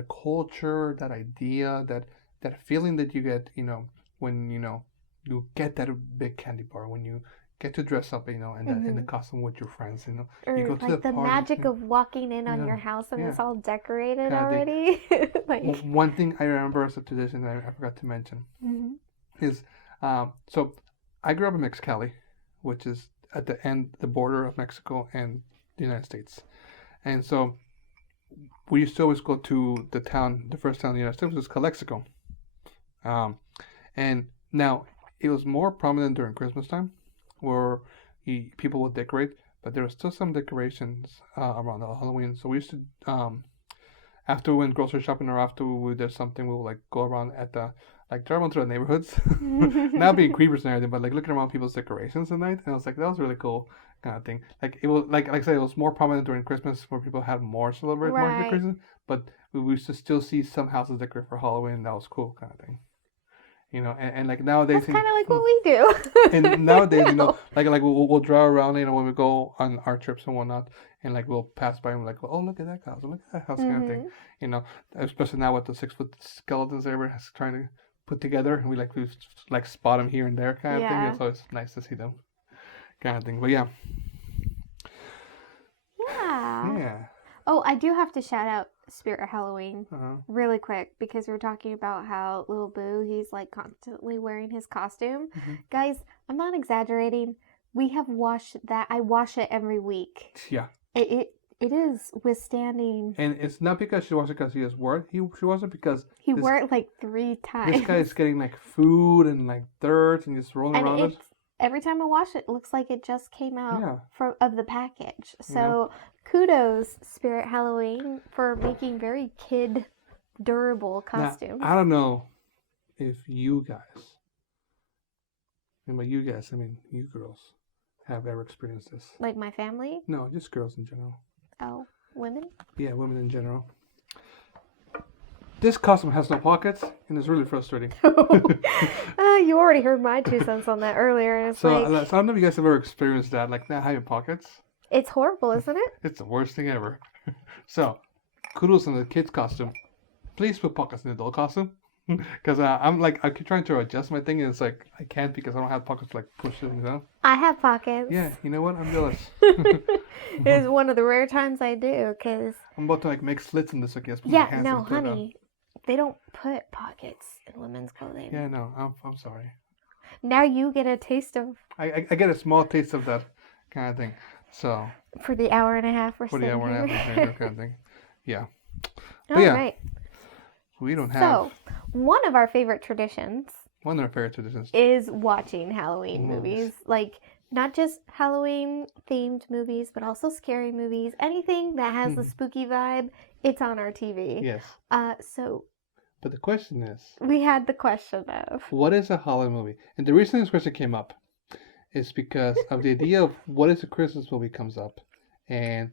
culture, that idea, that feeling that you get, you know, when you get that big candy bar, when you get to dress up, you know, in the costume with your friends, you know. Or you go to like the party, magic of walking in on your house and it's all decorated already. Like one thing I remember as a tradition that I forgot to mention is so I grew up in Mexicali, which is at the border of Mexico and the United States, and so we used to always go to the first town in the United States, which was Calexico, and now it was more prominent during Christmas time, where people would decorate, but there were still some decorations around Halloween. So we used to, after we went grocery shopping or after we did something, we would like go around drive around through the neighborhoods, not being creepers and everything, but like looking around people's decorations at night. And I was like, that was really cool, kind of thing. Like it was like I said, it was more prominent during Christmas, where people had more decorations. But we used to still see some houses decorate for Halloween. That was cool, kind of thing. You know, and like nowadays, that's kind of like what we do. And nowadays, you know, like we'll drive around, you know, when we go on our trips and whatnot, and like we'll pass by and we're like, oh, look at that house, look at that house, kind of thing. You know, especially now with the 6-foot skeletons everybody's trying to put together, and we spot them here and there, kind of thing. So it's nice to see them, kind of thing. But yeah. Oh, I do have to shout out Spirit Halloween really quick, because we're talking about how little Boo, he's like constantly wearing his costume. Guys, I'm not exaggerating. We have washed that. I wash it every week. Yeah. It is withstanding. And it's not because she washed it because he has work. She wasn't because he wore it like 3 times. This guy is getting like food and like dirt and just rolling around it. Every time I wash it looks like it just came out of the package. So kudos, Spirit Halloween, for making very kid durable costumes. Now, I don't know if you guys, and by you guys I mean you girls, have ever experienced this. Like my family? No, just girls in general. Oh, women? Yeah, women in general. This costume has no pockets, and it's really frustrating. You already heard my 2 cents on that earlier. And so I don't know if you guys have ever experienced that, like not having pockets. It's horrible, isn't it? It's the worst thing ever. So, kudos on the kids' costume. Please put pockets in the adult costume. Because I keep trying to adjust my thing, and it's like, I can't because I don't have pockets to like push things down. I have pockets. Yeah, you know what? I'm jealous. It's one of the rare times I do, because... I'm about to like make slits in this, so I guess. Yeah, no, honey. They don't put pockets in women's clothing. Yeah, no, I'm sorry. Now you get a taste of... I get a small taste of that kind of thing. So for the hour and a half we're for the hour and a half here. kind of thing. Yeah. All right. We don't have. So one of our favorite traditions. One of our favorite traditions is watching Halloween movies. Like, not just Halloween themed movies, but also scary movies. Anything that has the spooky vibe, it's on our TV. Yes. But the question is, we had the question of, what is a Halloween movie? And the reason this question came up is because of the idea of what is a Christmas movie comes up. And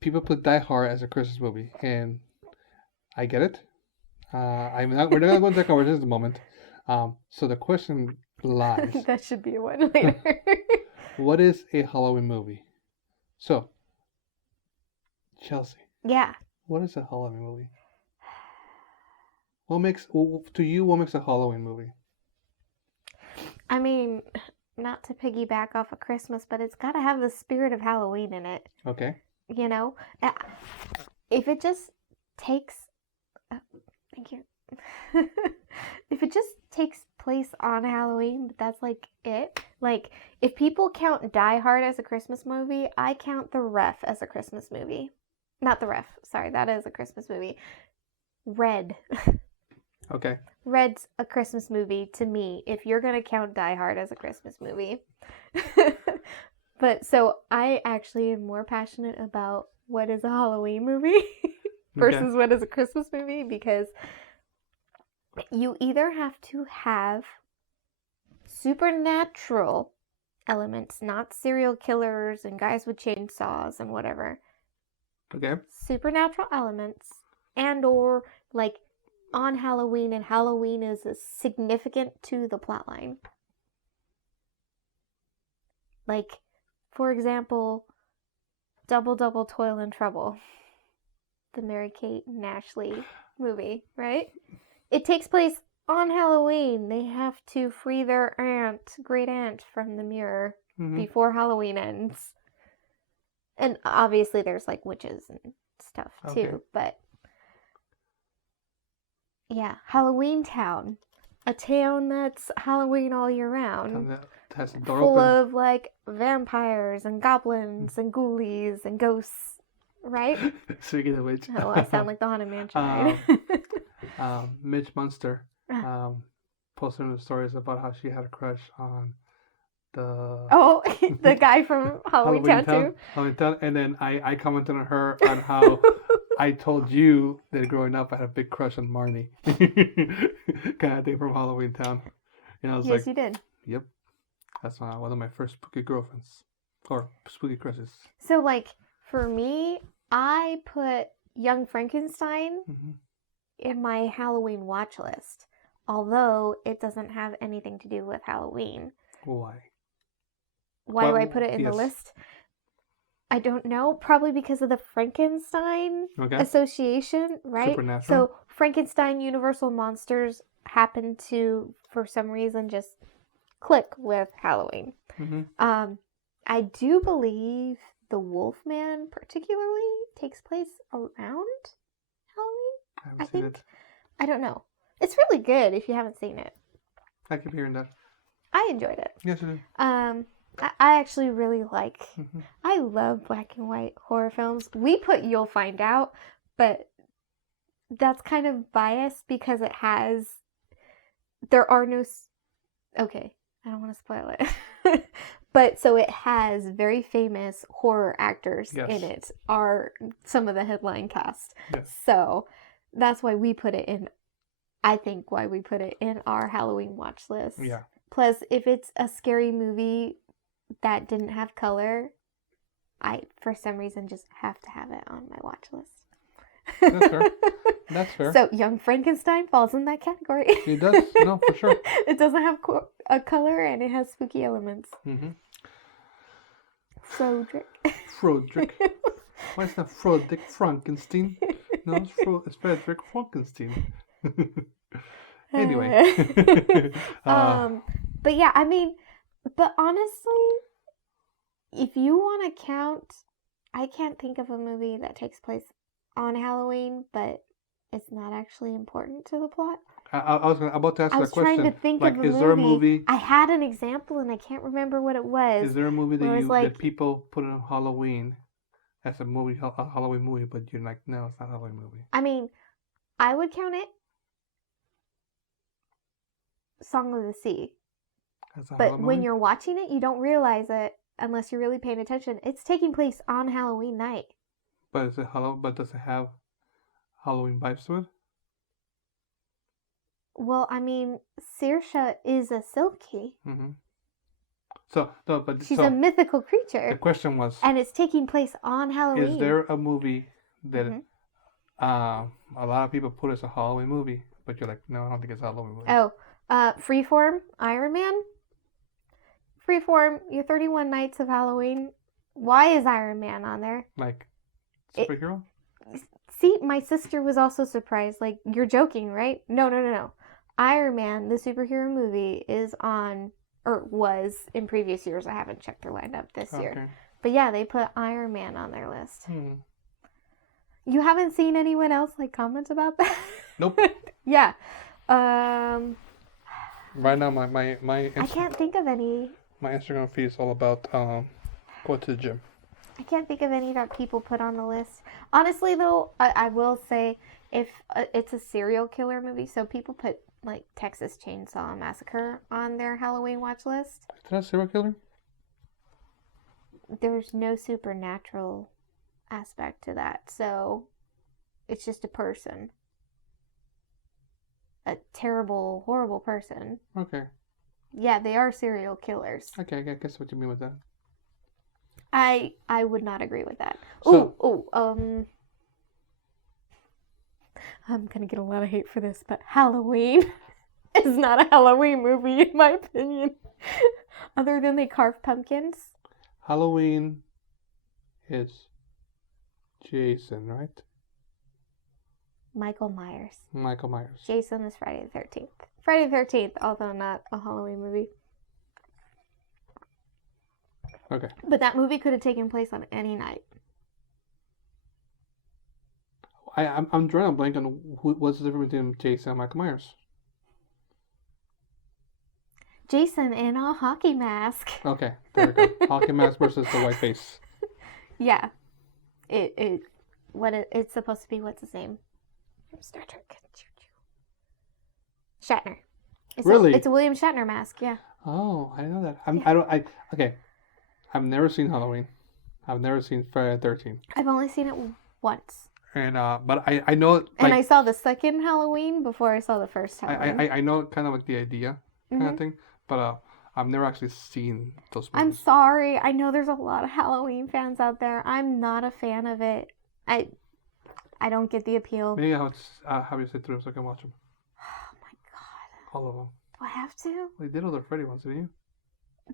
people put Die Hard as a Christmas movie. And I get it. We're not going to go into that conversation at the moment. So the question lies. That should be a one later. What is a Halloween movie? So, Chelsea. Yeah. What is a Halloween movie? What makes a Halloween movie? I mean, not to piggyback off of Christmas, but it's got to have the spirit of Halloween in it. Okay. You know? If it just takes... thank you. If it just takes place on Halloween, that's like it. Like, if people count Die Hard as a Christmas movie, I count The Ref as a Christmas movie. Not The Ref. Sorry, that is a Christmas movie. Red. Okay. Red's a Christmas movie to me, if you're going to count Die Hard as a Christmas movie. But so I actually am more passionate about what is a Halloween movie versus what is a Christmas movie, because you either have to have supernatural elements, not serial killers and guys with chainsaws and whatever. Okay. Supernatural elements, and or like on Halloween, and Halloween is significant to the plotline. Like, for example, Double Double Toil and Trouble, the Mary-Kate and Ashley movie, right? It takes place on Halloween. They have to free their great aunt from the mirror before Halloween ends. And obviously there's like witches and stuff too, but yeah, Halloween Town. A town that's Halloween all year round. That has the door full open. of like vampires and goblins and ghoulies and ghosts, right? Speaking of which. Oh, I sound like the Haunted Mansion, right? Mitch Munster posted in the stories about how she had a crush on the guy from Halloween Town too. Halloween Town, and then I commented on her on how I told you that growing up I had a big crush on Marnie, kind of thing from Halloween Town. And I was yes, you did. Yep, that's one of my first spooky girlfriends or spooky crushes. So like for me, I put Young Frankenstein in my Halloween watch list, although it doesn't have anything to do with Halloween. Why? Why do I put it in the list? I don't know. Probably because of the Frankenstein association, right? Supernatural. So Frankenstein, Universal Monsters happen to, for some reason, just click with Halloween. I do believe the Wolfman particularly takes place around Halloween. I haven't seen it. I don't know. It's really good if you haven't seen it. I keep hearing that. I enjoyed it. Yes, I do. I actually really like, I love black and white horror films. We put You'll Find Out, but that's kind of biased because there are no, okay, I don't want to spoil it. But so it has very famous horror actors in it, are some of the headline cast. Yes. So that's why we put it in, I think why we put it in our Halloween watch list. Yeah. Plus, if it's a scary movie that didn't have color, I, for some reason, just have to have it on my watch list. That's fair. That's fair. So, Young Frankenstein falls in that category. It does. No, for sure. It doesn't have a color, and it has spooky elements. Frodrick. Why is that Frodrick Frankenstein? No, it's Frederick Frankenstein. Anyway. But yeah, I mean, but honestly, if you want to count, I can't think of a movie that takes place on Halloween, but it's not actually important to the plot. I was about to ask I that was trying question. to think Like, of a is there a movie. movie? I had an example and I can't remember what it was. Is there a movie where it was like, that people put on Halloween as a movie, a Halloween movie, but you're like, no, it's not a Halloween movie. I mean, I would count it Song of the Sea. But when you're watching it, you don't realize it unless you're really paying attention. It's taking place on Halloween night. But is it But does it have Halloween vibes to it? Well, I mean, Saoirse is a Silky. Mm-hmm. So no, but she's a mythical creature. The question was, and it's taking place on Halloween. Is there a movie that a lot of people put as a Halloween movie, but you're like, no, I don't think it's a Halloween movie? Oh, Freeform, Iron Man. Freeform, your 31 Nights of Halloween. Why is Iron Man on there? Like superhero? See, my sister was also surprised. Like, you're joking, right? No. Iron Man, the superhero movie, is on, or was in previous years. I haven't checked their lineup this year. But yeah, they put Iron Man on their list. You haven't seen anyone else like comment about that? Nope. Yeah. Right now, my I can't think of any. My Instagram feed is all about going to the gym. I can't think of any that people put on the list. Honestly, though, I will say if it's a serial killer movie, so people put like Texas Chainsaw Massacre on their Halloween watch list. Is that a serial killer? There's no supernatural aspect to that, so it's just a person. A terrible, horrible person. Okay. Yeah, they are serial killers. Okay, I guess what you mean with that. I would not agree with that. I'm gonna get a lot of hate for this, but Halloween is not a Halloween movie in my opinion. Other than they carve pumpkins. Halloween is Jason, right? Michael Myers. Jason is Friday the 13th. Friday the 13th, although not a Halloween movie. Okay. But that movie could have taken place on any night. I'm drawing a blank on what's the difference between Jason and Michael Myers. Jason in a hockey mask. Okay, there we go. Hockey mask versus the white face. Yeah. It's supposed to be, what's his name? From Star Trek. Shatner. Really? It's a William Shatner mask, yeah. Oh, I know that. Okay. I've never seen Halloween. I've never seen Friday the 13th. I've only seen it once. And but I know. Like, and I saw the second Halloween before I saw the first Halloween. I know kind of like the idea kind of thing, but I've never actually seen those movies. I'm sorry. I know there's a lot of Halloween fans out there. I'm not a fan of it. I don't get the appeal. Maybe I'll have you sit through so I can watch them. Oh my god. All of them. Do I have to? Well, you did all the Freddy ones, didn't you?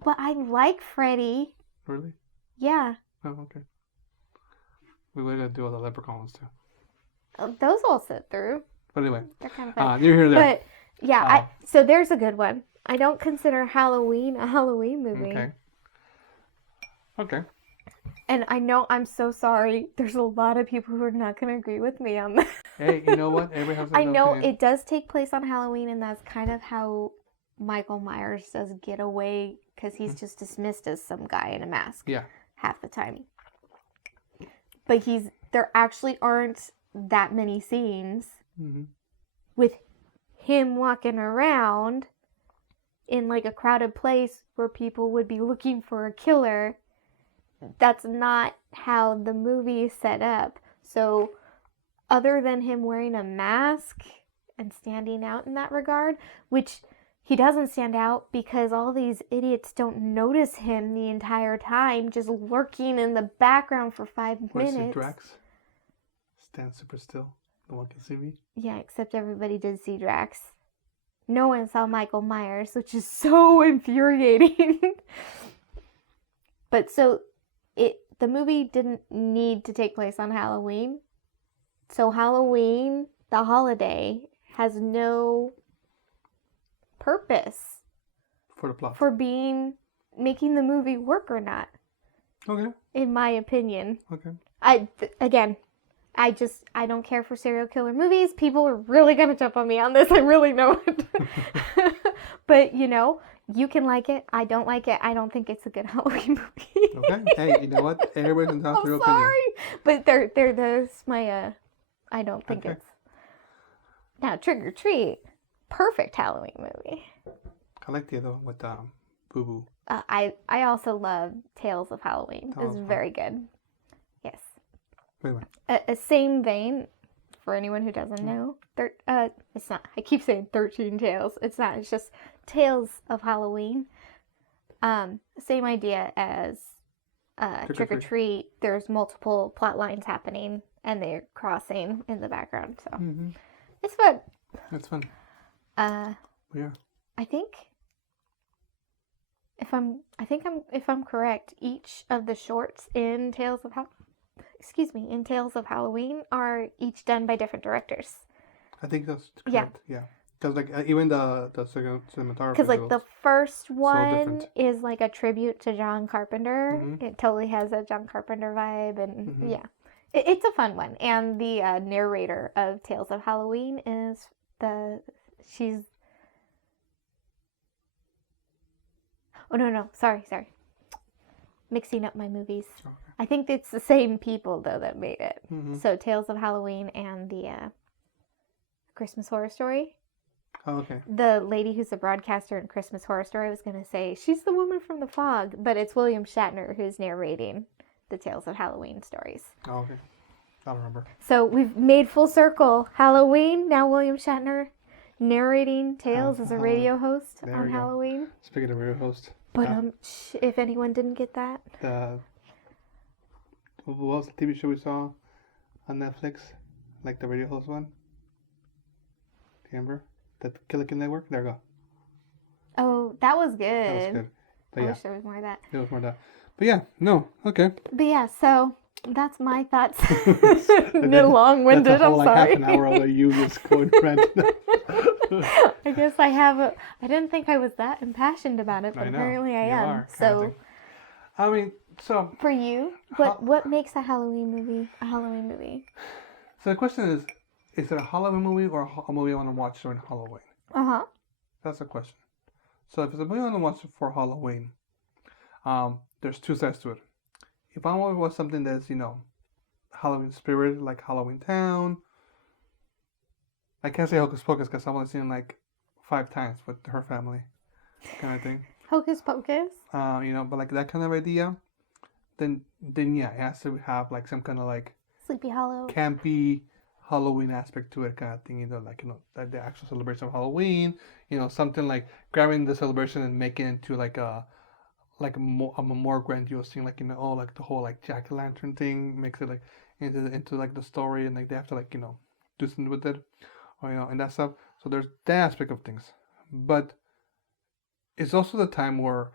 But I like Freddy. Really? Yeah. Oh, okay. We were going to do all the Leprechaun ones too. Those all sit through. But anyway. They're kind of fun. You're here there. But yeah, so there's a good one. I don't consider Halloween a Halloween movie. Okay. And I know, I'm so sorry. There's a lot of people who are not going to agree with me on that. Hey, you know what? Everybody has I know it does take place on Halloween, and that's kind of how Michael Myers does get away, because he's just dismissed as some guy in a mask. Yeah. Half the time. But there actually aren't that many scenes with him walking around in like a crowded place where people would be looking for a killer. That's not how the movie is set up. So other than him wearing a mask and standing out in that regard, which he doesn't stand out because all these idiots don't notice him the entire time, just lurking in the background for 5 minutes. Where's Drax? Stand super still. No one can see me. Yeah, except everybody did see Drax. No one saw Michael Myers, which is so infuriating. But so the movie didn't need to take place on Halloween. So Halloween, the holiday, has no purpose for the plot, for making the movie work or not. Okay. In my opinion. Okay. I don't care for serial killer movies. People are really gonna jump on me on this. I really know it. But you can like it. I don't like it. I don't think it's a good Halloween movie. Okay. Hey, you know what? Everybody's entitled to their I'm opinion. sorry, but there's my I don't think Okay. it's now Trick or Treat. Perfect Halloween movie. I like the other one with Boo Boo. I also love Tales of Halloween. That was It's fun. very good. Yes. Wait. A same vein, for anyone who doesn't know, it's not. I keep saying 13 Tales. It's not. It's just Tales of Halloween. Same idea as Trick or Treat. There's multiple plot lines happening, and they're crossing in the background. So it's fun. It's fun. Yeah. I think if I'm correct, each of the shorts in Tales of Halloween are each done by different directors. I think that's correct. Yeah. Because even the cinematography. Because the first one different. is like a tribute to John Carpenter. It totally has a John Carpenter vibe, and yeah, it's a fun one. And the narrator of Tales of Halloween is she's. Oh no, sorry. Mixing up my movies. Okay. I think it's the same people though that made it. So Tales of Halloween and the Christmas Horror Story. Oh, okay. The lady who's the broadcaster in Christmas Horror Story, I was going to say, she's the woman from The Fog, but it's William Shatner who's narrating the Tales of Halloween stories. Oh, okay. I don't remember. So we've made full circle. Halloween, now William Shatner narrating Tales as a radio host on Halloween. Speaking of radio host. But if anyone didn't get that. What was the TV show we saw on Netflix? Like the radio host one? Do you remember? The Killikin Network? There we go. Oh, that was good. That was good. But I wish there was more of that. There was more of that. But yeah, no, okay. But yeah, so that's my thoughts. Long-winded, that's a whole, I'm sorry. Half an hour of you just going rant. I guess I didn't think I was that impassioned about it, but apparently I am. So, I mean, so for you, what makes a Halloween movie a Halloween movie? So the question is it a Halloween movie or a movie I want to watch during Halloween? That's the question. So if it's a movie I want to watch for Halloween, there's two sides to it. If I want to watch something that's, Halloween spirit, like Halloween Town, I can't say Hocus Pocus because I've only seen it 5 times with her family, kind of thing. Hocus Pocus? But that kind of idea, then yeah, it has to have some kind of Sleepy Hollow, campy Halloween aspect to it, kind of thing. The actual celebration of Halloween. Something like grabbing the celebration and making it into a more grandiose thing, the whole jack-o'-lantern thing, makes it into the story, and they have to do something with it, or and that stuff. So there's that aspect of things, but it's also the time where,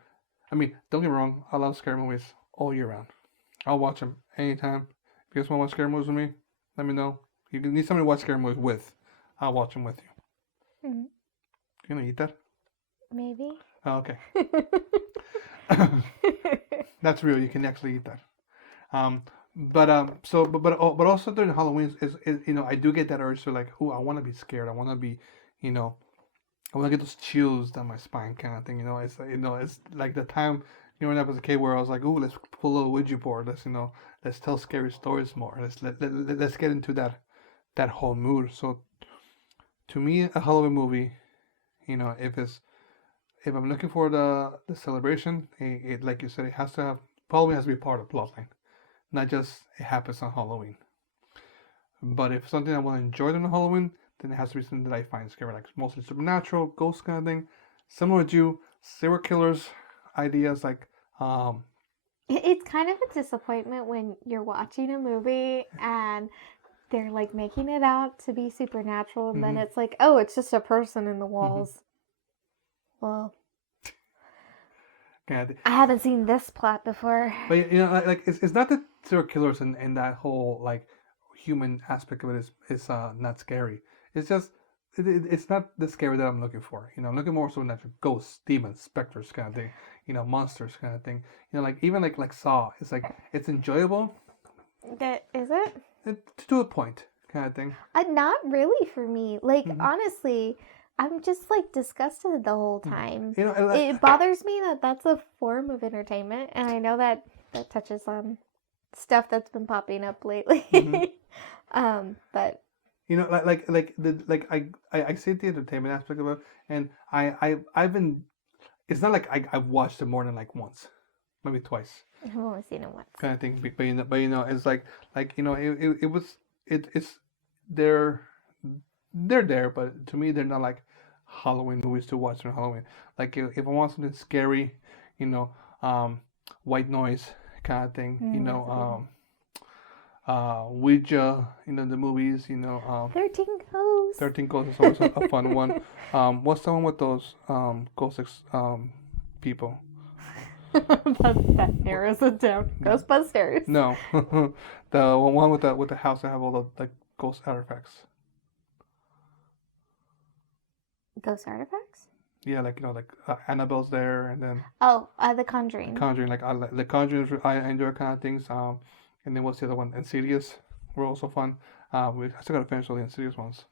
don't get me wrong, I love scary movies all year round. I'll watch them anytime. If you guys want to watch scary movies with me, let me know. You need somebody to watch scary movies with. I'll watch them with you. You gonna eat that? Maybe. Oh, okay. That's real. You can actually eat that. But also during Halloween is I do get that urge to I want to be scared. I want to be, I want to get those chills down my spine, kind of thing. It's like the time when I was a kid where I was like, ooh, let's pull a little Ouija board. Let's tell scary stories more. Let's get into that whole mood. So to me, a Halloween movie, if I'm looking for the celebration, it like you said, it probably has to be part of the plotline, not just it happens on Halloween. But if something I want to enjoy during Halloween, then it has to be something that I find scary, mostly supernatural, ghost kind of thing. Similar to you, serial killers, ideas It's kind of a disappointment when you're watching a movie and they're making it out to be supernatural, and then it's oh, it's just a person in the walls. Well, I haven't seen this plot before. But it's not that serial killers and that whole human aspect of it is not scary. It's just it's not the scary that I'm looking for. I'm looking more so natural ghosts, demons, specters kind of thing. Monsters kind of thing. Even like Saw. It's it's enjoyable. Is it? to a point kind of thing. Not really for me. Like, Mhm. honestly, I'm just like disgusted the whole time. You know, It bothers me that that's a form of entertainment, and I know that touches on stuff that's been popping up lately. But you know, I see the entertainment aspect of it, and I've been. It's not like I've watched it more than like once, maybe twice, I've only seen it once. kind of thing. But you know, it's like you know, it's they're they're there, but to me they're not like Halloween movies to watch on Halloween. Like if I want something scary, you know, white noise kind of thing, you know, Ouija, you know, the movies, you know, 13 Ghosts. 13 Ghosts is always a fun one. What's the one with those ghost people? that narrows it down. Ghostbusters. No, the one with the house that have all the like ghost artifacts. Ghost artifacts? Yeah, like you know, like Annabelle's there, and then The Conjuring. Conjuring, like the Conjuring, I enjoy kind of things. And then what's the other one? Insidious were also fun. I still gotta finish all the Insidious ones,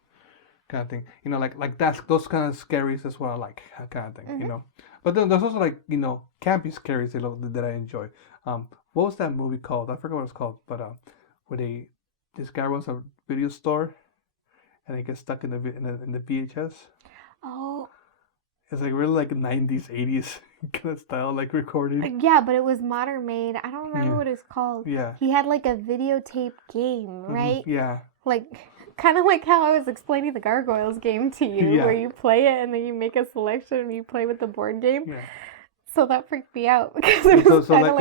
kind of thing. You know, like that's those kind of scaries is what I like, kind of thing. You know, but then there's also like you know campy scaries that I enjoy. What was that movie called? I forgot what it's called, but where this guy runs a video store, and he gets stuck in the VHS. Oh. It's like really like 90s, 80s kind of style, like recording. Yeah, but it was modern made. I don't remember what it's called. Yeah. He had like a videotape game, right? Yeah. Like, kind of like how I was explaining the Gargoyles game to you, where you play it and then you make a selection and you play with the board game. Yeah. So that freaked me out because it was kind of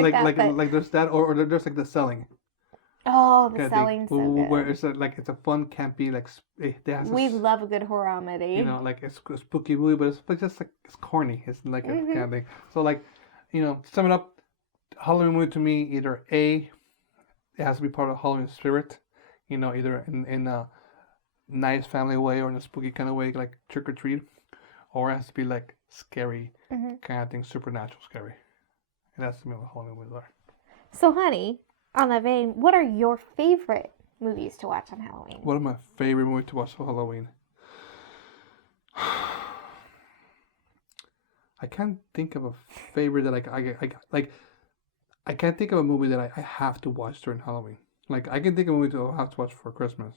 like there's that, or there's like the selling. Oh, the selling's so good. Where it's like it's a fun campy like we love a good horror-comedy. You know, like it's a spooky movie, but it's just like it's corny. It's like a kind of thing. So like, you know, to sum it up, Halloween movie to me either A, it has to be part of the Halloween spirit, you know, either in a nice family way or in a spooky kind of way, like trick or treat, or it has to be like scary kind of thing, supernatural scary. And that's to me what Halloween movies are. So, honey, on that vein, what are your favorite movies to watch on Halloween? What are my favorite movies to watch for Halloween? I can't think of a favorite that I can't think of a movie that I have to watch during Halloween. Like I can think of a movie that I have to watch for Christmas.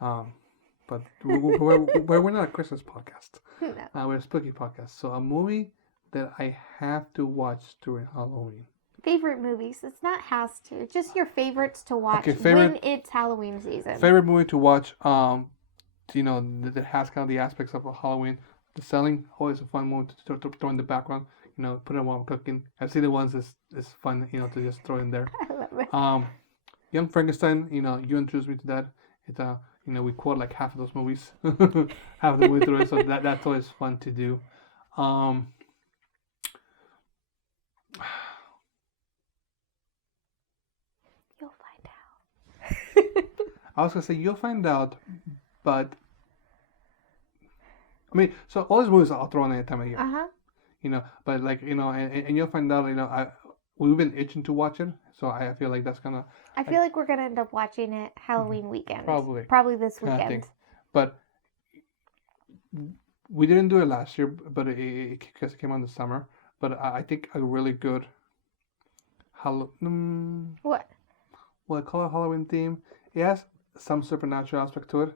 But we're not a Christmas podcast. No. We're a spooky podcast. So a movie that I have to watch during Halloween. Favorite movies. It's not has to. Just your favorites to watch when it's Halloween season. Favorite movie to watch. You know, that has kind of the aspects of a Halloween. The selling, always a fun movie to throw in the background. You know, put it while I'm cooking. I've seen the ones is fun. You know, to just throw in there. I love it. Young Frankenstein. You know, you introduced me to that. It's you know, we quote like half of those movies, half of the way through it. So that's always fun to do. You'll find out. I was gonna say you'll find out, but I mean, so all these movies I'll throw in any time of year. You know, but like you know, and you'll find out. You know, we've been itching to watch it, so I feel like that's gonna. I feel like we're gonna end up watching it Halloween weekend. Probably this weekend. But we didn't do it last year, but it came out in the summer. But I think a really good What? Well, I call it Halloween theme. It has some supernatural aspect to it,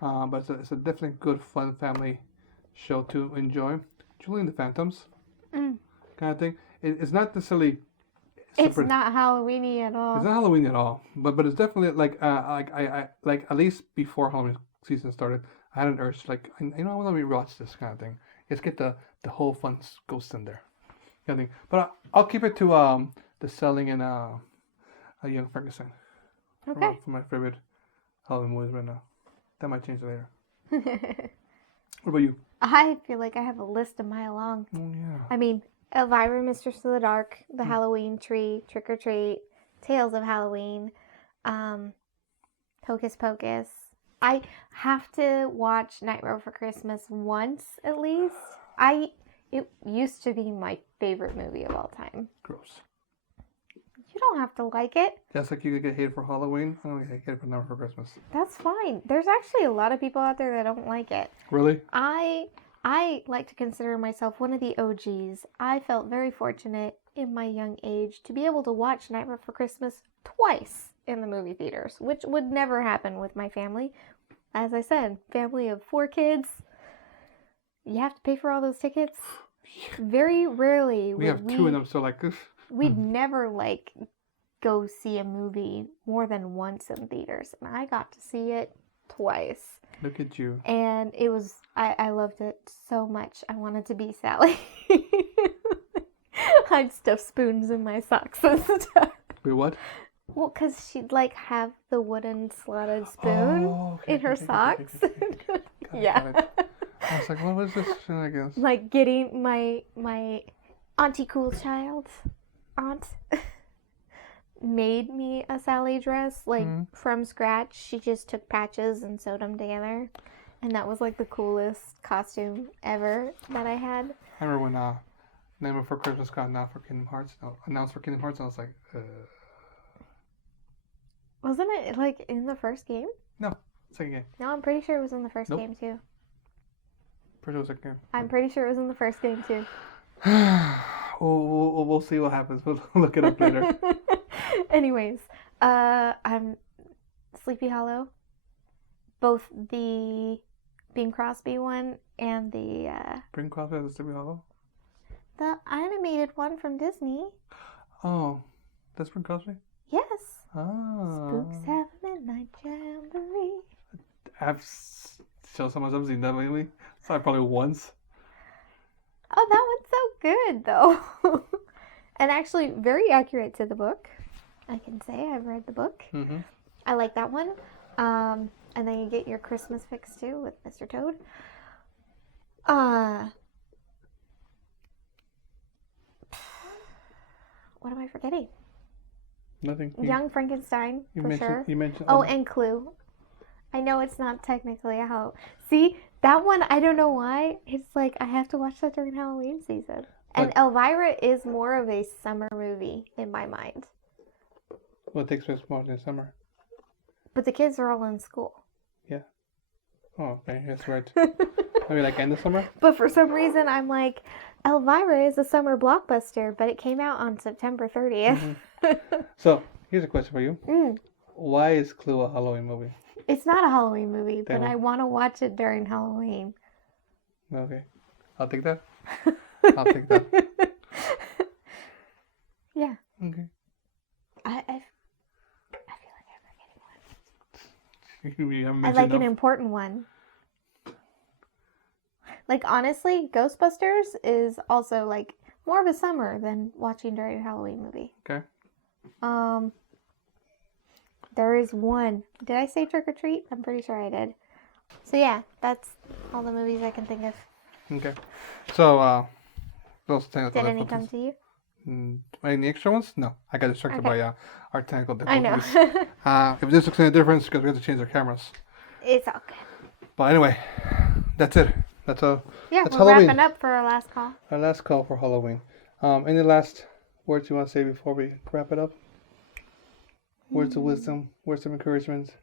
but it's a definitely good, fun family show to enjoy. Julie and the Phantoms, kind of thing. It's not necessarily. It's not Halloweeny at all. It's not Halloween at all, but it's definitely like I at least before Halloween season started, I had an urge like I want to rewatch this kind of thing. Let's get the whole fun ghost in there, kind of thing. But I'll keep it to the selling and a Young Frankenstein. Okay. For my favorite Halloween movies right now. That might change later. What about you? I feel like I have a list a mile long. Oh yeah. I mean, Elvira, Mistress of the Dark, The Halloween Tree, Trick or Treat, Tales of Halloween, Hocus Pocus. I have to watch Nightmare Before Christmas once at least. It used to be my favorite movie of all time. Gross. You don't have to like it. Just like you could get hate for Halloween, I don't get hate for Nightmare for Christmas. That's fine. There's actually a lot of people out there that don't like it. Really? I like to consider myself one of the OGs. I felt very fortunate in my young age to be able to watch Nightmare for Christmas twice in the movie theaters, which would never happen with my family. As I said, family of 4 kids. You have to pay for all those tickets. Very rarely. We have 2 of them, so like... We'd never, like, go see a movie more than once in theaters. And I got to see it twice. Look at you. And it was... I loved it so much. I wanted to be Sally. I'd stuff spoons in my socks and stuff. Wait, what? Well, because she'd, like, have the wooden slotted spoon in her socks. Yeah. I was like, what was this shenanigans? Like, getting my Auntie Cool Child aunt made me a Sally dress, like, from scratch. She just took patches and sewed them together. And that was, like, the coolest costume ever that I had. I remember when Nightmare Before Christmas got announced for Kingdom Hearts, and I was like, Wasn't it, like, in the first game? No, second game. No, I'm pretty sure it was in the first game, too. Pretty sure it was second game. I'm pretty sure it was in the first game, too. We'll see what happens. We'll look it up later. Anyways, I'm Sleepy Hollow. Both the Bing Crosby one and the... Bing Crosby as Sleepy Hollow? The animated one from Disney. Oh, that's Bing Crosby? Yes. Oh. Spooks have a midnight jamboree. I've shown someone I've seen that lately. Saw it probably once. Oh, that one's so good, though. And actually very accurate to the book. I can say I've read the book. Mm-hmm. I like that one. And then you get your Christmas fix, too, with Mr. Toad. What am I forgetting? Nothing. Young Frankenstein, for sure. You mentioned... Oh, and Clue. I know it's not technically a Halloween. See, that one, I don't know why. It's like, I have to watch that during Halloween season. And Elvira is more of a summer movie in my mind. Well, it takes place more in summer. But the kids are all in school. Yeah. Oh, okay. That's right. Maybe like end of summer? But for some reason, I'm like, Elvira is a summer blockbuster, but it came out on September 30th. Mm-hmm. So, here's a question for you. Why is Clue a Halloween movie? It's not a Halloween movie, but I want to watch it during Halloween. Okay. I'll take that. I'll take that. Yeah. Okay. I feel like I'm forgetting one. You haven't I mentioned like an enough? important one. Like, honestly, Ghostbusters is also, like, more of a summer than watching during a Halloween movie. Okay. There is one. Did I say Trick or Treat? I'm pretty sure I did. So, yeah, that's all the movies I can think of. Okay. So, those technical Did any difficulties. come to you? Any extra ones? No. I got distracted by our technical difficulties. I know. If this looks any different, it's because we have to change our cameras. It's all good. But anyway, that's it. That's Yeah, that's we're Halloween. wrapping up for our last call. Our last call for Halloween. Any last words you want to say before we wrap it up? Words of wisdom, words of encouragement.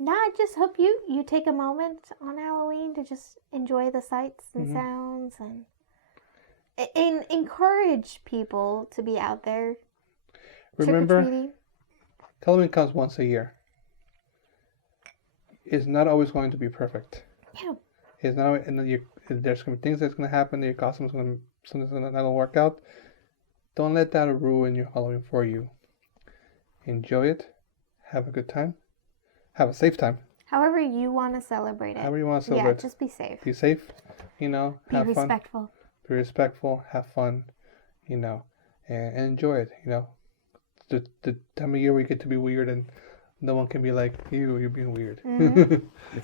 No, I just hope you take a moment on Halloween to just enjoy the sights and sounds and encourage people to be out there. Remember, Halloween comes once a year. It's not always going to be perfect. Yeah. It's not, and there's going to be things that's going to happen. Your costume's going to something's not going to work out. Don't let that ruin your Halloween for you. Enjoy it. Have a good time. Have a safe time. However you want to celebrate it. However you want to celebrate. Yeah, just be safe. Be safe. Be have respectful. Fun. Be respectful. Have fun. And enjoy it. The time of year we get to be weird and no one can be like, you're being weird.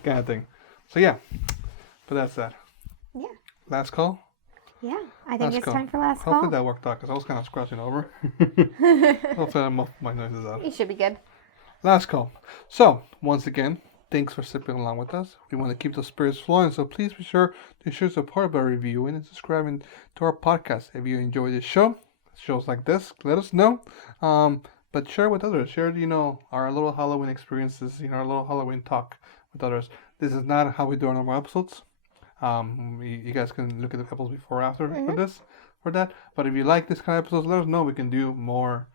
Kind of thing. So yeah. But that's that. Yeah. Last call? Yeah. I think it's time for last call. Hopefully that worked out because I was kind of scratching over. Hopefully I muffled my noises out. You should be good. Last call. So, once again, thanks for sipping along with us. We want to keep the spirits flowing, so please be sure to show support by reviewing and subscribing to our podcast. If you enjoy this show, shows like this, let us know. But share with others. Share, our little Halloween experiences, our little Halloween talk with others. This is not how we do our normal episodes. You guys can look at the episodes before, after for that. But if you like this kind of episodes, let us know. We can do more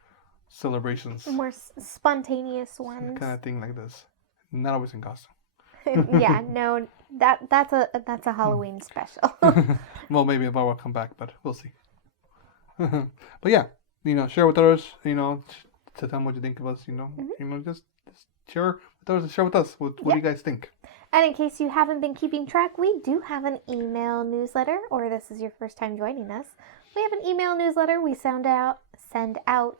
celebrations, more spontaneous ones, kind of thing like this. Not always in costume. Yeah, no, that's a Halloween special. Well, maybe Eva will come back, but we'll see. But yeah, share with others. To tell them what you think of us. Just share with others and share with us. What do you guys think? And in case you haven't been keeping track, we do have an email newsletter, or this is your first time joining us. We have an email newsletter we send out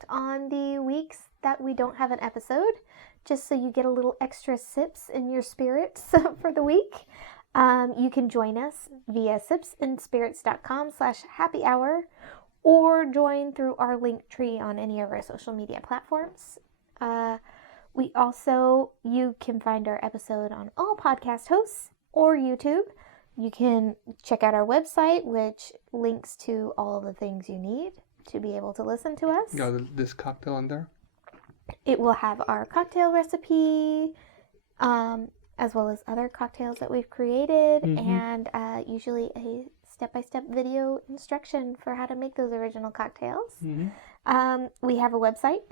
on the weeks that we don't have an episode, just so you get a little extra sips in your spirits for the week. You can join us via sipsandspirits.com/happy hour, or join through our link tree on any of our social media platforms. You can find our episode on all podcast hosts or YouTube. You can check out our website, which links to all the things you need to be able to listen to us. Got this cocktail in there? It will have our cocktail recipe, as well as other cocktails that we've created, and usually a step-by-step video instruction for how to make those original cocktails. We have a website,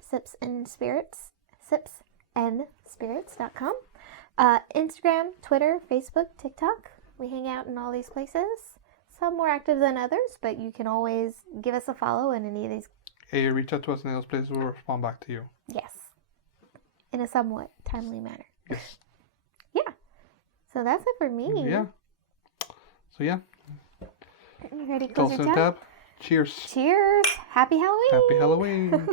sipsandspirits.com. Instagram, Twitter, Facebook, TikTok. We hang out in all these places. Some more active than others, but you can always give us a follow in any of these. Hey, reach out to us in those places. We'll respond back to you. Yes. In a somewhat timely manner. Yes. Yeah. So that's it for me. Yeah. So yeah. You ready to close your tab? Cheers. Cheers. Happy Halloween. Happy Halloween.